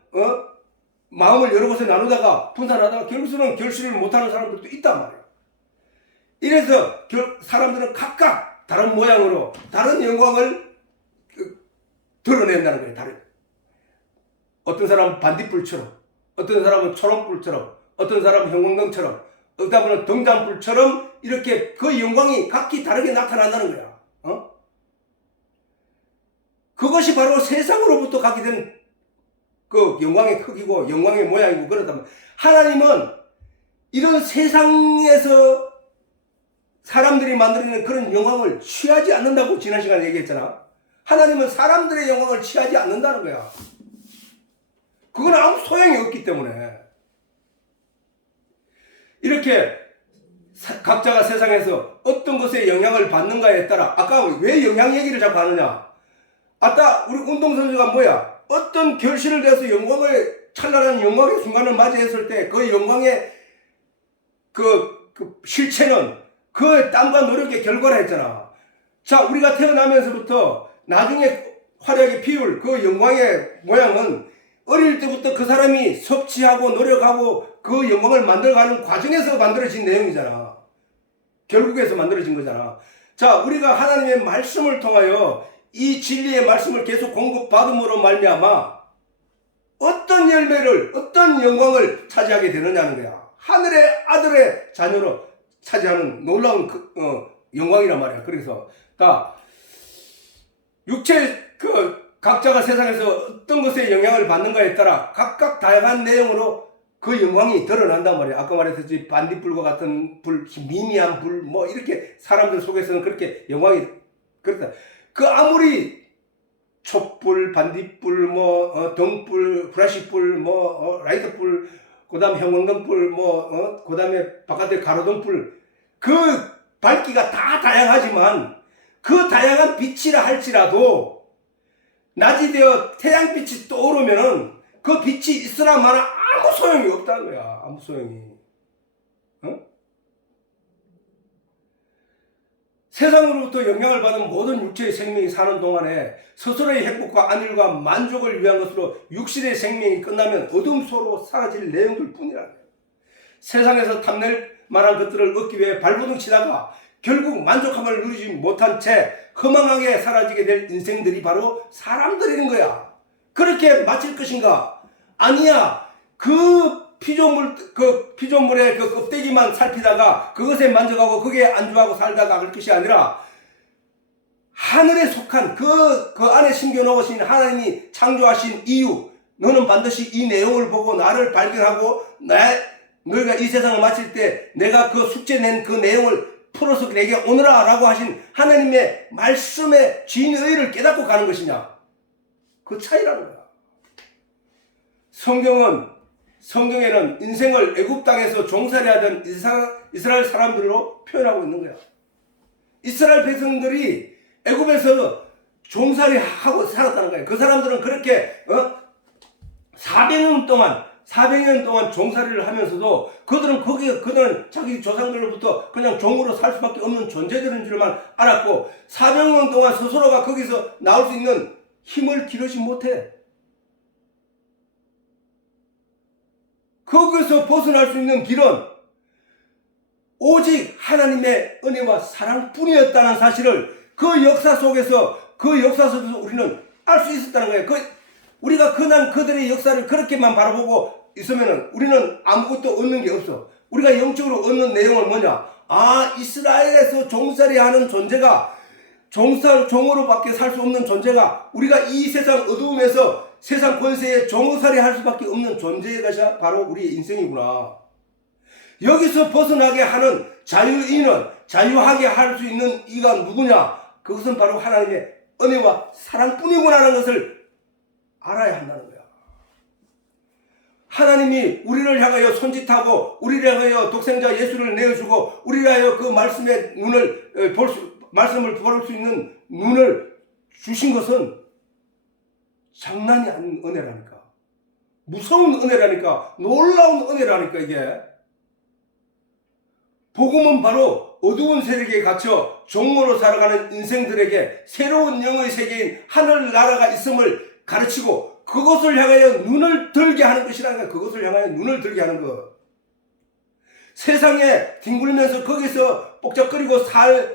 마음을 여러 곳에 나누다가 분산하다가 결국은 결실을 못하는 사람들도 있단 말이야. 이래서 사람들은 각각 다른 모양으로 다른 영광을 드러낸다는 거예요. 어떤 사람은 반딧불처럼, 어떤 사람은 초롱불처럼, 어떤 사람은 형광등처럼, 어떤 사람은 등잔불처럼 이렇게 그 영광이 각기 다르게 나타난다는 거야. 그것이 바로 세상으로부터 갖게 된 그 영광의 크기고 영광의 모양이고 그렇다면 하나님은 이런 세상에서 사람들이 만들어내는 그런 영광을 취하지 않는다고 지난 시간에 얘기했잖아. 하나님은 사람들의 영광을 취하지 않는다는 거야. 그건 아무 소용이 없기 때문에. 이렇게 각자가 세상에서 어떤 것에 영향을 받는가에 따라 아까 왜 영향 얘기를 자꾸 하느냐. 아까 우리 운동선수가 뭐야? 어떤 결실을 내서 영광을 찬란한 영광의 순간을 맞이했을 때 그 영광의 그 실체는 그 땀과 노력의 결과라 했잖아. 자, 우리가 태어나면서부터 나중에 활약이 피울 그 영광의 모양은 어릴 때부터 그 사람이 섭취하고 노력하고 그 영광을 만들어가는 과정에서 만들어진 내용이잖아. 결국에서 만들어진 거잖아. 자, 우리가 하나님의 말씀을 통하여 이 진리의 말씀을 계속 공급받음으로 말미암아 어떤 열매를 어떤 영광을 차지하게 되느냐는 거야. 하늘의 아들의 자녀로 차지하는 놀라운 영광이란 말이야. 그래서 육체 각자가 세상에서 어떤 것에 영향을 받는가에 따라 각각 다양한 내용으로 그 영광이 드러난단 말이야. 아까 말했듯이 반딧불과 같은 불, 미미한 불, 뭐 이렇게 사람들 속에서는 그렇게 영광이 그렇다. 그 아무리 촛불, 반딧불, 등불, 후라시불, 라이트불, 그 다음에 형광등불, 그 다음에 바깥에 가로등불, 그 밝기가 다 다양하지만 그 다양한 빛이라 할지라도 낮이 되어 태양빛이 떠오르면은 그 빛이 있으나 마나 아무 소용이 없다는 거야. 아무 소용이. 세상으로부터 영향을 받은 모든 육체의 생명이 사는 동안에 스스로의 행복과 안일과 만족을 위한 것으로 육신의 생명이 끝나면 어둠 속으로 사라질 내용들 뿐이라는 거예요. 세상에서 탐낼 만한 것들을 얻기 위해 발버둥 치다가 결국 만족함을 누리지 못한 채 허망하게 사라지게 될 인생들이 바로 사람들인 거야. 그렇게 마칠 것인가? 아니야. 그 피조물의 그 껍데기만 살피다가 그것에 만족하고 그게 안주하고 살다가 그럴 것이 아니라 하늘에 속한 그 안에 심겨놓으신 하나님이 창조하신 이유, 너는 반드시 이 내용을 보고 나를 발견하고 너희가 이 세상을 마칠 때 내가 그 숙제 낸 그 내용을 풀어서 내게 오너라 라고 하신 하나님의 말씀의 진의를 깨닫고 가는 것이냐. 그 차이라는 거야. 성경에는 인생을 애굽 땅에서 종살이하던 이스라엘 사람들로 표현하고 있는 거야. 이스라엘 백성들이 애굽에서 종살이하고 살았다는 거야. 그 사람들은 그렇게 400년 동안 종살이를 하면서도 그들은 자기 조상들로부터 그냥 종으로 살 수밖에 없는 존재들인 줄만 알았고 400년 동안 스스로가 거기서 나올 수 있는 힘을 기르지 못해. 거기서 벗어날 수 있는 길은 오직 하나님의 은혜와 사랑뿐이었다는 사실을 그 역사 속에서 우리는 알 수 있었다는 거예요. 우리가 그냥 그들의 역사를 그렇게만 바라보고 있으면 우리는 아무것도 얻는 게 없어. 우리가 영적으로 얻는 내용은 뭐냐? 이스라엘에서 종살이하는 존재가 종으로밖에 살 수 없는 존재가 우리가 이 세상 어두움에서 세상 권세에 종살이 할 수밖에 없는 존재가 바로 우리의 인생이구나. 여기서 벗어나게 하는 자유하게 할 수 있는 이가 누구냐? 그것은 바로 하나님의 은혜와 사랑뿐이구나라는 것을 알아야 한다는 거야. 하나님이 우리를 향하여 손짓하고 우리를 향하여 독생자 예수를 내어주고 우리를 향하여 그 말씀의 말씀을 볼 수 있는 눈을 주신 것은 장난이 아닌 은혜라니까. 무서운 은혜라니까. 놀라운 은혜라니까 이게. 복음은 바로 어두운 세력에 갇혀 종로로 살아가는 인생들에게 새로운 영의 세계인 하늘나라가 있음을 가르치고 그것을 향하여 눈을 들게 하는 것이라는 거야. 그것을 향하여 눈을 들게 하는 것. 세상에 뒹굴면서 거기서 뻑적거리고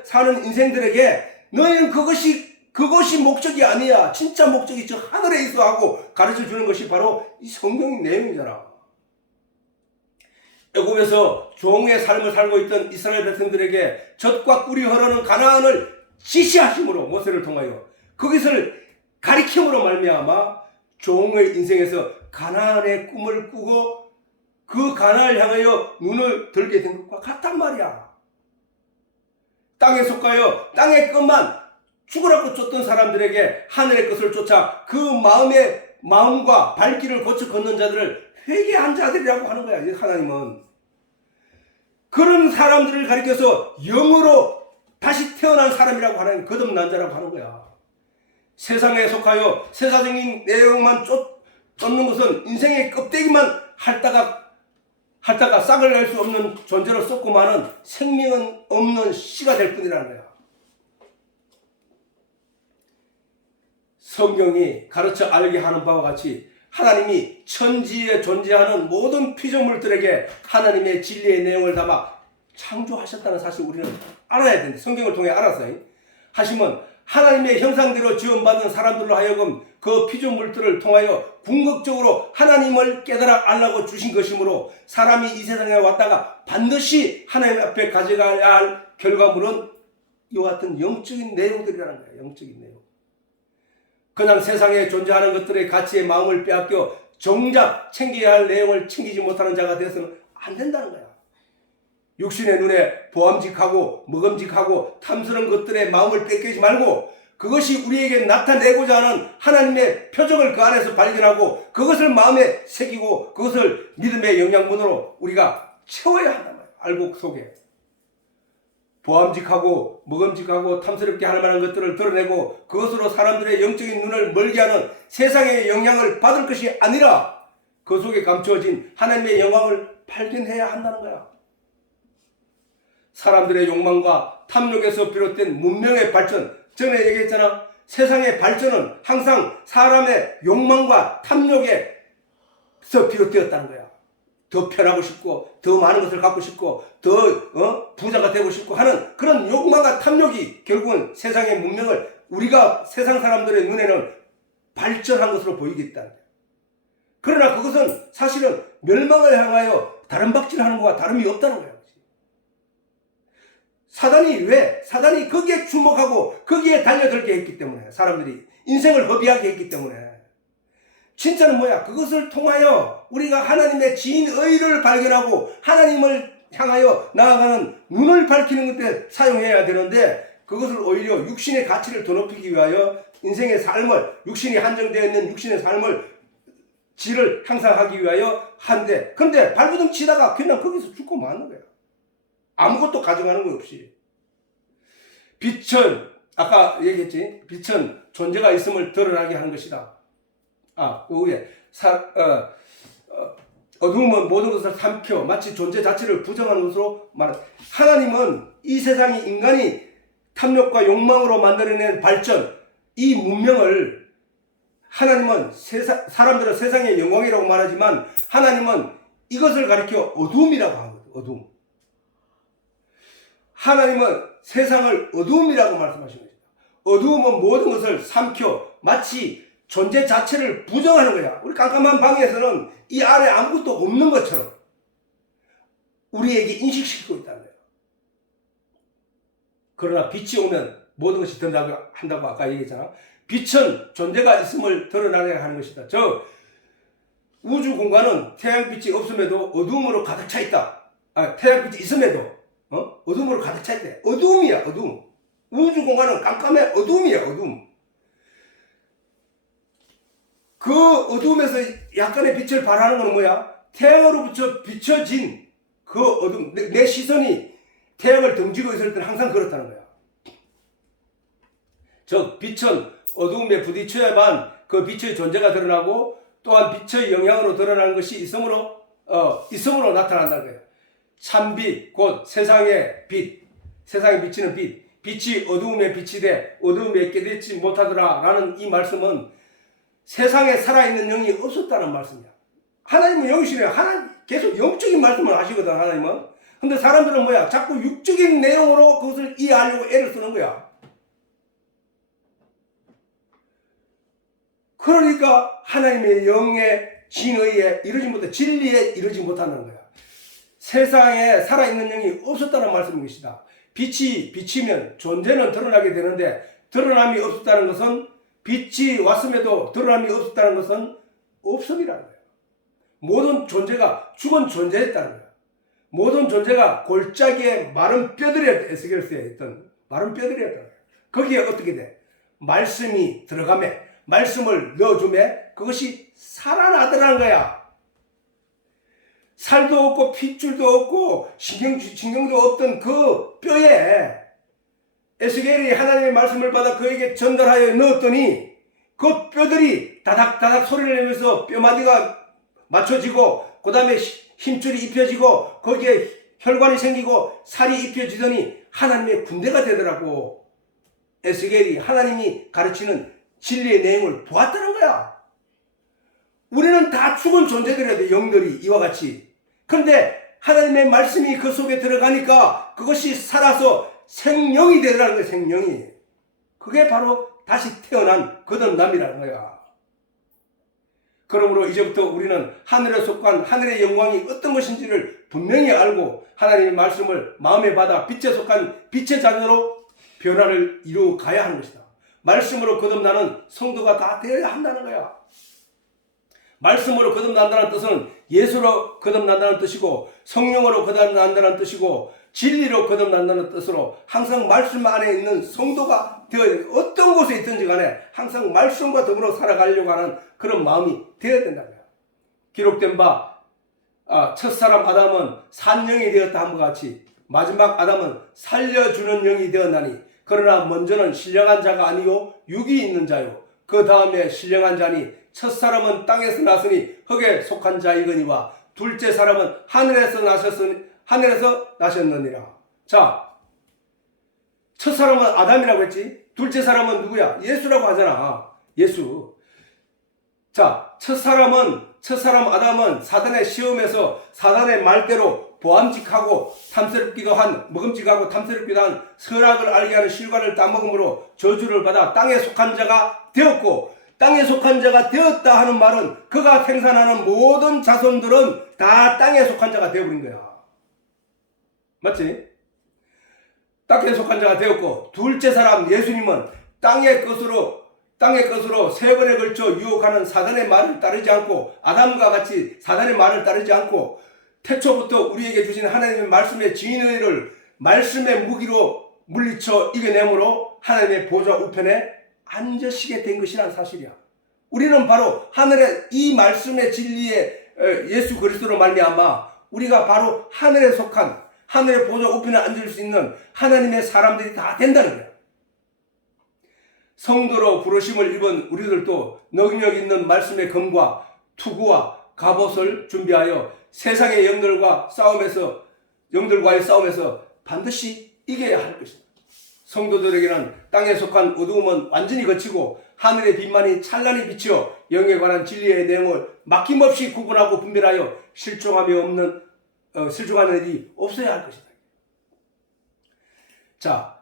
사는 인생들에게 너희는 그것이 목적이 아니야. 진짜 목적이 저 하늘에 있어 하고 가르쳐 주는 것이 바로 이 성경의 내용이잖아. 애굽에서 종의 삶을 살고 있던 이스라엘 백성들에게 젖과 꿀이 흐르는 가나안을 지시하심으로 모세를 통하여 그것을 가리킴으로 말미암아 종의 인생에서 가나안의 꿈을 꾸고 그 가나안을 향하여 눈을 들게 된 것과 같단 말이야. 땅에 속하여 땅의 것만 죽으라고 쫓던 사람들에게 하늘의 것을 쫓아 그 마음과 발길을 고쳐 걷는 자들을 회개한 자들이라고 하는 거야. 하나님은 그런 사람들을 가리켜서 영으로 다시 태어난 사람이라고 하나님 거듭난 자라고 하는 거야. 세상에 속하여 세상적인 내용만 쫓는 것은 인생의 껍데기만 핥다가 싹을 낼 수 없는 존재로 썩고 마는 생명은 없는 씨가 될 뿐이라는 거야. 성경이 가르쳐 알게 하는 바와 같이 하나님이 천지에 존재하는 모든 피조물들에게 하나님의 진리의 내용을 담아 창조하셨다는 사실 우리는 알아야 된다. 성경을 통해 알았어요. 하시면 하나님의 형상대로 지원받은 사람들로 하여금 그 피조물들을 통하여 궁극적으로 하나님을 깨달아 알라고 주신 것이므로 사람이 이 세상에 왔다가 반드시 하나님 앞에 가져가야 할 결과물은 이와 같은 영적인 내용들이라는 거예요. 영적인 내용. 그냥 세상에 존재하는 것들의 가치의 마음을 빼앗겨 정작 챙겨야 할 내용을 챙기지 못하는 자가 되어서는 안 된다는 거야. 육신의 눈에 보암직하고 먹음직하고 탐스러운 것들의 마음을 뺏기지 말고 그것이 우리에게 나타내고자 하는 하나님의 표적을 그 안에서 발견하고 그것을 마음에 새기고 그것을 믿음의 영양분으로 우리가 채워야 한단 말이야. 알곡 속에. 보암직하고 먹음직하고 탐스럽게 할 만한 것들을 드러내고 그것으로 사람들의 영적인 눈을 멀게 하는 세상의 영향을 받을 것이 아니라 그 속에 감추어진 하나님의 영광을 발견해야 한다는 거야. 사람들의 욕망과 탐욕에서 비롯된 문명의 발전, 전에 얘기했잖아. 세상의 발전은 항상 사람의 욕망과 탐욕에서 비롯되었다는 거야. 더 편하고 싶고 더 많은 것을 갖고 싶고 더 부자가 되고 싶고 하는 그런 욕망과 탐욕이 결국은 세상의 문명을 우리가 세상 사람들의 눈에는 발전한 것으로 보이겠다. 그러나 그것은 사실은 멸망을 향하여 다른 박질하는 것과 다름이 없다는 거야. 사단이 거기에 주목하고 거기에 달려들게 했기 때문에 사람들이 인생을 허비하게 했기 때문에 진짜는 뭐야? 그것을 통하여 우리가 하나님의 진의를 발견하고 하나님을 향하여 나아가는 눈을 밝히는 것에 사용해야 되는데 그것을 오히려 육신의 가치를 더 높이기 위하여 인생의 삶을, 육신이 한정되어 있는 육신의 삶을 질을 향상하기 위하여 한데, 그런데 발버둥 치다가 그냥 거기서 죽고 마는 거야. 아무것도 가져가는 거 없이. 빛은 아까 얘기했지. 빛은 존재가 있음을 드러나게 하는 것이다. 그 위에 어두움은 모든 것을 삼켜 마치 존재 자체를 부정하는 것으로 말한다. 하나님은 이 세상이 인간이 탐욕과 욕망으로 만들어낸 발전, 이 문명을 하나님은 사람들은 세상의 영광이라고 말하지만 하나님은 이것을 가리켜 어두움이라고 하거든. 어두움. 하나님은 세상을 어두움이라고 말씀하신 것이다. 어두움은 모든 것을 삼켜 마치 존재 자체를 부정하는 거야. 우리 깜깜한 방에서는 이 안에 아무것도 없는 것처럼 우리에게 인식시키고 있다는 거야. 그러나 빛이 오면 모든 것이 드러나고 한다고 아까 얘기했잖아. 빛은 존재가 있음을 드러나게 하는 것이다. 저 우주 공간은 태양빛이 없음에도 어두움으로 가득 차 있다. 태양빛이 있음에도 어둠으로 가득 차 있다. 어두움이야, 어두움. 우주 공간은 깜깜해, 어두움이야, 어두움. 그 어두움에서 약간의 빛을 발하는 건 뭐야? 태양으로부터 비춰진 그 어둠, 내 시선이 태양을 등지고 있을 때는 항상 그렇다는 거야. 즉 빛은 어두움에 부딪혀야만 그 빛의 존재가 드러나고 또한 빛의 영향으로 드러나는 것이 있음으로 나타난다는 거예요. 참빛, 곧 세상의 빛, 세상에 비치는 빛, 빛이 어두움에 비치되 어두움에 깨닫지 못하더라 라는 이 말씀은 세상에 살아있는 영이 없었다는 말씀이야. 하나님은 영이시네요. 하나님 계속 영적인 말씀을 하시거든, 하나님은. 근데 사람들은 뭐야? 자꾸 육적인 내용으로 그것을 이해하려고 애를 쓰는 거야. 그러니까 하나님의 영의 진의에 이르지 못해, 진리에 이르지 못한다는 거야. 세상에 살아있는 영이 없었다는 말씀인 것이다. 빛이 비치면 존재는 드러나게 되는데 드러남이 없었다는 것은 빛이 왔음에도 드러남이 없었다는 것은 없음이라는 거예요. 모든 존재가 죽은 존재였다는 거예요. 모든 존재가 골짜기에 마른 뼈들이었다. 에스겔서에 있던 마른 뼈들이었다는 거예요. 거기에 어떻게 돼? 말씀이 들어가매, 말씀을 넣어주매 그것이 살아나더라는 거야. 살도 없고 핏줄도 없고 신경도 없던 그 뼈에 에스겔이 하나님의 말씀을 받아 그에게 전달하여 넣었더니 그 뼈들이 다닥다닥 소리를 내면서 뼈마디가 맞춰지고 그 다음에 힘줄이 입혀지고 거기에 혈관이 생기고 살이 입혀지더니 하나님의 군대가 되더라고. 에스겔이 하나님이 가르치는 진리의 내용을 보았다는 거야. 우리는 다 죽은 존재들이야 돼, 영들이 이와 같이. 그런데 하나님의 말씀이 그 속에 들어가니까 그것이 살아서 생명이 되더라는 거야, 생명이. 그게 바로 다시 태어난 거듭남이라는 거야. 그러므로 이제부터 우리는 하늘에 속한 하늘의 영광이 어떤 것인지를 분명히 알고 하나님의 말씀을 마음에 받아 빛에 속한 빛의 자녀로 변화를 이루어 가야 하는 것이다. 말씀으로 거듭나는 성도가 다 되어야 한다는 거야. 말씀으로 거듭난다는 뜻은 예수로 거듭난다는 뜻이고 성령으로 거듭난다는 뜻이고 진리로 거듭난다는 뜻으로 항상 말씀 안에 있는 성도가 되어야, 어떤 곳에 있든지 간에 항상 말씀과 더불어 살아가려고 하는 그런 마음이 되어야 된다는 거야. 기록된 바 첫사람 아담은 산영이 되었다 함과 같이 마지막 아담은 살려주는 영이 되었나니 그러나 먼저는 신령한 자가 아니요 육이 있는 자요 그 다음에 신령한 자니 첫사람은 땅에서 났으니 흙에 속한 자이거니와 둘째 사람은 하늘에서 나셨느니라. 자, 첫사람은 아담이라고 했지. 둘째 사람은 누구야? 예수라고 하잖아. 예수. 자, 첫사람 아담은 사단의 시험에서 사단의 말대로 보암직하고 탐스럽기도 한, 먹음직하고 탐스럽기도 한 선악을 알게 하는 실과를 따먹음으로 저주를 받아 땅에 속한 자가 되었고, 땅에 속한 자가 되었다 하는 말은 그가 생산하는 모든 자손들은 다 땅에 속한 자가 되어버린 거야. 맞지? 땅에 속한 자가 되었고, 둘째 사람 예수님은 땅의 것으로 세 번에 걸쳐 유혹하는 사단의 말을 따르지 않고, 아담과 같이 사단의 말을 따르지 않고, 태초부터 우리에게 주신 하나님의 말씀의 진의를 말씀의 무기로 물리쳐 이겨내므로 하나님의 보좌 우편에 앉으시게 된 것이란 사실이야. 우리는 바로 하늘의 이 말씀의 진리에 예수 그리스도로 말미암아 우리가 바로 하늘에 속한 하늘의 보좌 우편에 앉을 수 있는 하나님의 사람들이 다 된다는 거야. 성도로 부르심을 입은 우리들도 능력 있는 말씀의 검과 투구와 갑옷을 준비하여 세상의 영들과의 싸움에서 반드시 이겨야 할 것입니다. 성도들에게는 땅에 속한 어두움은 완전히 거치고 하늘의 빛만이 찬란히 비치어 영에 관한 진리의 내용을 막힘없이 구분하고 분별하여 실종하는 일이 없어야 할 것이다. 자,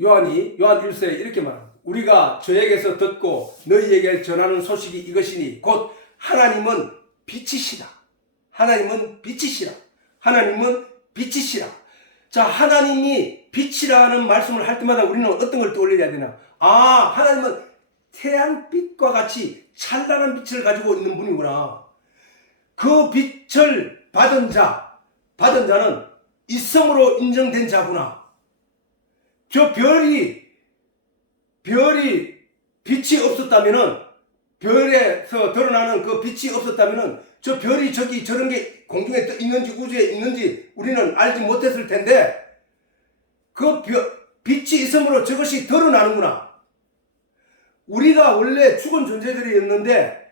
요한 1서에 이렇게 말합니다. 우리가 저에게서 듣고 너희에게 전하는 소식이 이것이니 곧 하나님은 빛이시라. 하나님은 빛이시라. 하나님은 빛이시라. 자, 하나님이 빛이라는 말씀을 할 때마다 우리는 어떤 걸 떠올려야 되나? 하나님은 태양빛과 같이 찬란한 빛을 가지고 있는 분이구나. 그 빛을 받은 자는 이성으로 인정된 자구나. 저 별이 빛이 없었다면은, 별에서 드러나는 그 빛이 없었다면은 저 별이 저런 게 공중에 있는지 우주에 있는지 우리는 알지 못했을 텐데, 그 빛이 있음으로 저것이 드러나는구나. 우리가 원래 죽은 존재들이었는데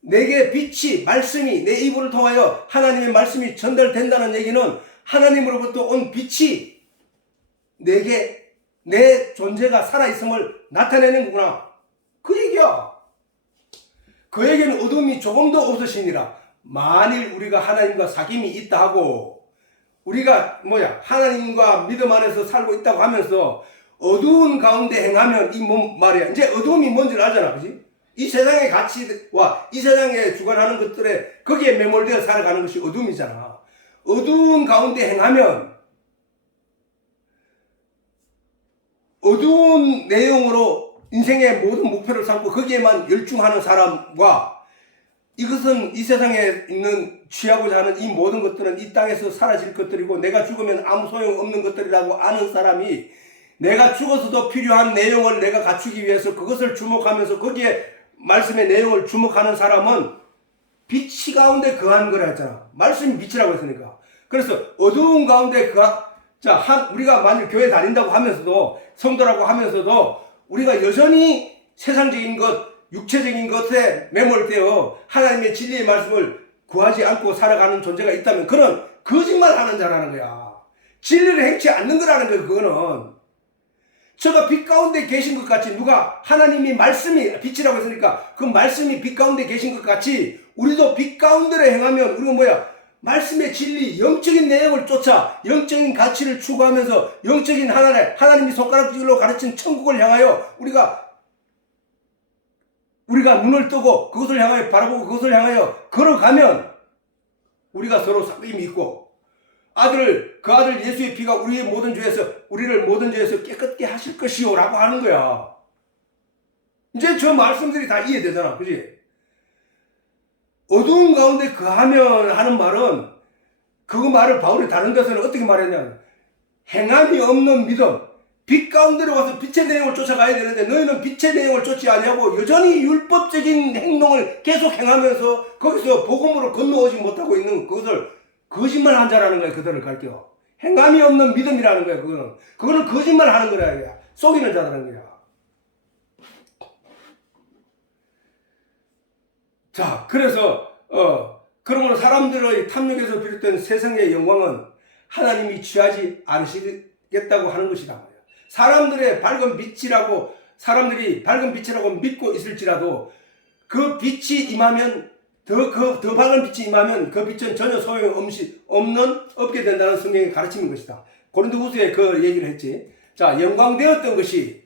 내게 빛이, 말씀이 내 입을 통하여 하나님의 말씀이 전달된다는 얘기는 하나님으로부터 온 빛이 내게 내 존재가 살아있음을 나타내는 거구나. 그 얘기야. 그에게는 어둠이 조금도 없으시니라. 만일 우리가 하나님과 사귐이 있다 하고 우리가 하나님과 믿음 안에서 살고 있다고 하면서 어두운 가운데 행하면 말이야. 이제 어두움이 뭔지를 알잖아. 그지? 이 세상의 가치와 이 세상에 주관하는 것들에 거기에 매몰되어 살아가는 것이 어둠이잖아. 어두운 가운데 행하면 어두운 내용으로 인생의 모든 목표를 삼고 거기에만 열중하는 사람과 이것은 이 세상에 있는 취하고자 하는 이 모든 것들은 이 땅에서 사라질 것들이고 내가 죽으면 아무 소용없는 것들이라고 아는 사람이 내가 죽어서도 필요한 내용을 내가 갖추기 위해서 그것을 주목하면서 거기에 말씀의 내용을 주목하는 사람은 빛이 가운데 거한 거라 했잖아. 말씀이 빛이라고 했으니까. 그래서 어두운 가운데 우리가 만일 교회 다닌다고 하면서도 성도라고 하면서도 우리가 여전히 세상적인 것, 육체적인 것에 매몰되어 하나님의 진리의 말씀을 구하지 않고 살아가는 존재가 있다면 그는 거짓말하는 자라는 거야. 진리를 행치 않는 거라는 거야. 그거는 저가 빛 가운데 계신 것 같이 누가 하나님이 말씀이 빛이라고 했으니까 그 말씀이 빛 가운데 계신 것 같이 우리도 빛 가운데로 행하면 우리가 말씀의 진리, 영적인 내용을 쫓아 영적인 가치를 추구하면서 영적인 하나님이 손가락질로 가르친 천국을 향하여 우리가 눈을 뜨고 그것을 향하여 바라보고 그것을 향하여 걸어가면 우리가 서로 사귐이 있고 그 아들 예수의 피가 우리를 모든 죄에서 깨끗게 하실 것이요 라고 하는 거야. 이제 저 말씀들이 다 이해되잖아. 그지? 어두운 가운데 거하면 하는 말은 그 말을 바울이 다른 데서는 어떻게 말했냐면 행함이 없는 믿음, 빛 가운데로 가서 빛의 내용을 쫓아가야 되는데 너희는 빛의 내용을 쫓지 아니하고 여전히 율법적인 행동을 계속 행하면서 거기서 복음으로 건너오지 못하고 있는 그것을 거짓말한 자라는 거야. 그들을 가르쳐. 행함이 없는 믿음이라는 거야. 그거는 거짓말하는 거야. 속이는 자라는 거야. 자, 그래서 그러므로 사람들의 탐욕에서 비롯된 세상의 영광은 하나님이 취하지 않으시겠다고 하는 것이다 말이야. 사람들이 밝은 빛이라고 믿고 있을지라도 그 빛이 임하면 더 밝은 빛이 임하면 그 빛은 전혀 없게 된다는 성경의 가르치는 것이다. 고린도후서에 그 얘기를 했지. 자, 영광되었던 것이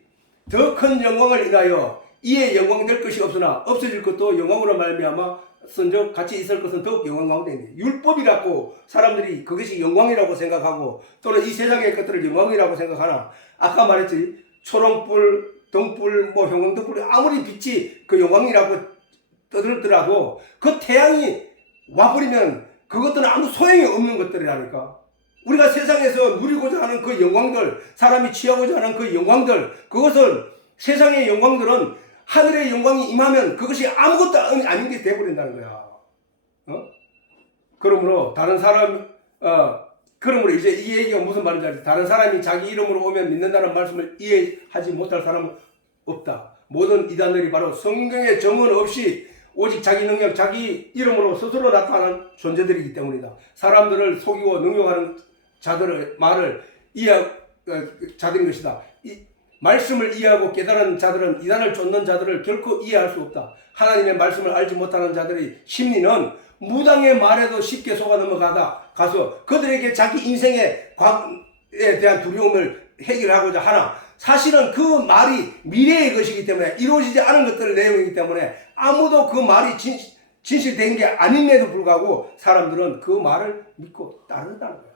더 큰 영광을 인하여 이에 영광될 것이 없으나 없어질 것도 영광으로 말미암아 선적 같이 있을 것은 더욱 영광 가운데 있네. 율법이라고 사람들이 그것이 영광이라고 생각하고 또는 이 세상의 것들을 영광이라고 생각하나 아까 말했지. 초롱불, 등불, 형광등불 아무리 빛이 그 영광이라고 떠들더라도 그 태양이 와버리면 그것들은 아무 소용이 없는 것들이라니까. 우리가 세상에서 누리고자 하는 그 영광들, 사람이 취하고자 하는 그 영광들, 그것을 세상의 영광들은 하늘의 영광이 임하면 그것이 아무것도 아닌 게 돼버린다는 거야. 그러므로 다른 사람, 그러므로 이제 이 얘기가 무슨 말인지 알지? 다른 사람이 자기 이름으로 오면 믿는다는 말씀을 이해하지 못할 사람은 없다. 모든 이단들이 바로 성경의 정언 없이 오직 자기 능력, 자기 이름으로 스스로 나타나는 존재들이기 때문이다. 사람들을 속이고 능욕하는 자들의 말을 자들인 것이다. 이 말씀을 이해하고 깨달은 자들은 이단을 쫓는 자들을 결코 이해할 수 없다. 하나님의 말씀을 알지 못하는 자들의 심리는 무당의 말에도 쉽게 속아 넘어가서 그들에게 자기 인생의 과거에 대한 두려움을 해결하고자 하나 사실은 그 말이 미래의 것이기 때문에 이루어지지 않은 것들 내용이기 때문에 아무도 그 말이 진실된 게 아님에도 불구하고 사람들은 그 말을 믿고 따른다는 거예요.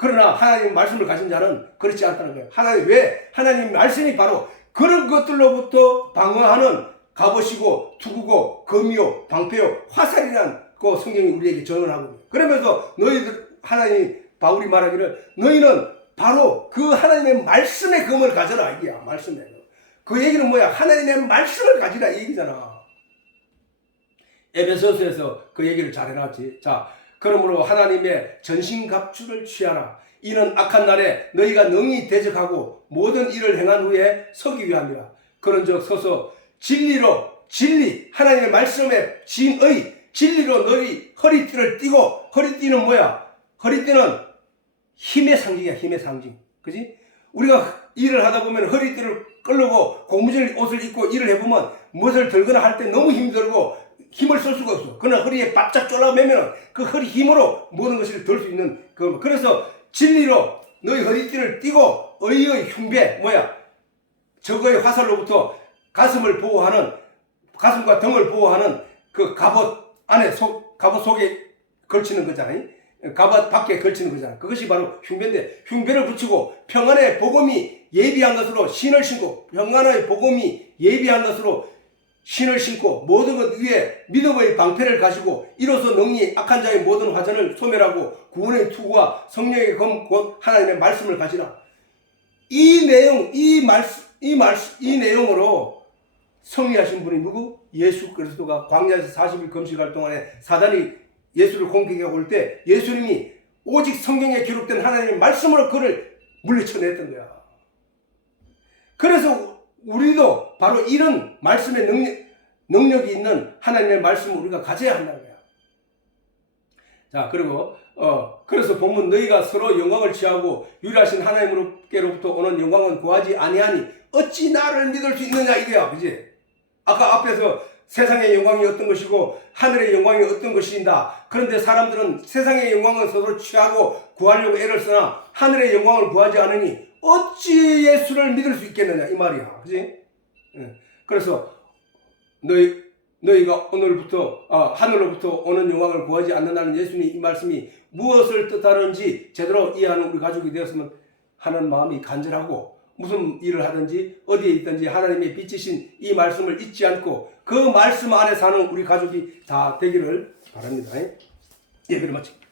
그러나 하나님의 말씀을 가진 자는 그렇지 않다는 거예요. 하나님 말씀이 바로 그런 것들로부터 방어하는 갑옷이고 투구고 검이요 방패요 화살이란 그 성경이 우리에게 전언하거든요. 그러면서 바울이 말하기를 너희는 바로 그 하나님의 말씀의 검을 가져라 이게야. 말씀의 그 얘기는 뭐야? 하나님의 말씀을 가지라 이 얘기잖아. 에베소서에서 그 얘기를 잘 해놨지. 자, 그러므로 하나님의 전신갑주를 취하라. 이는 악한 날에 너희가 능히 대적하고 모든 일을 행한 후에 서기 위함이라. 그런즉 서서 하나님의 말씀의 진리로 너희 허리띠를 띠고, 허리띠는 뭐야? 허리띠는 힘의 상징이야. 힘의 상징. 그지? 우리가 일을 하다 보면 허리띠를 끌고 고무줄 옷을 입고 일을 해보면 무엇을 들거나 할 때 너무 힘들고 힘을 쓸 수가 없어. 그러나 허리에 바짝 졸라매면 그 허리 힘으로 모든 것을 들 수 있는 그래서 진리로 너희 허리띠를 띠고 의의 흉배 적의 화살로부터 가슴과 등을 보호하는 그 갑옷 속에 걸치는 거잖아요. 갑옷 밖에 걸치는 거잖아. 그것이 바로 흉배인데 흉배를 붙이고 평안의 복음이 예비한 것으로 신을 신고 신을 신고 모든 것 위에 믿음의 방패를 가지고 이로써 능히 악한 자의 모든 화전을 소멸하고 구원의 투구와 성령의 검 곧 하나님의 말씀을 가지라. 이 내용으로 승리하신 분이 누구? 예수 그리스도가 광야에서 40일 금식할 동안에 사단이 예수를 공격해 올 때 예수님이 오직 성경에 기록된 하나님의 말씀으로 그를 물리쳐냈던 거야. 그래서 우리도 바로 이런 말씀의 능력이 있는 하나님의 말씀을 우리가 가져야 한다는 거야. 자, 그리고 그래서 본문 너희가 서로 영광을 취하고 유일하신 하나님께로부터 오는 영광은 구하지 아니하니 어찌 나를 믿을 수 있느냐 이거야. 그지? 아까 앞에서 세상의 영광이 어떤 것이고 하늘의 영광이 어떤 것인다. 그런데 사람들은 세상의 영광을 서로 취하고 구하려고 애를 쓰나 하늘의 영광을 구하지 않으니 어찌 예수를 믿을 수 있겠느냐 이 말이야. 그지? 그래서 너희가 오늘부터 하늘로부터 오는 영광을 구하지 않는다는 예수님 이 말씀이 무엇을 뜻하는지 제대로 이해하는 우리 가족이 되었으면 하는 마음이 간절하고 무슨 일을 하든지 어디에 있든지 하나님의 빛이신 이 말씀을 잊지 않고 그 말씀 안에 사는 우리 가족이 다 되기를 바랍니다. 예배를 마칩니다.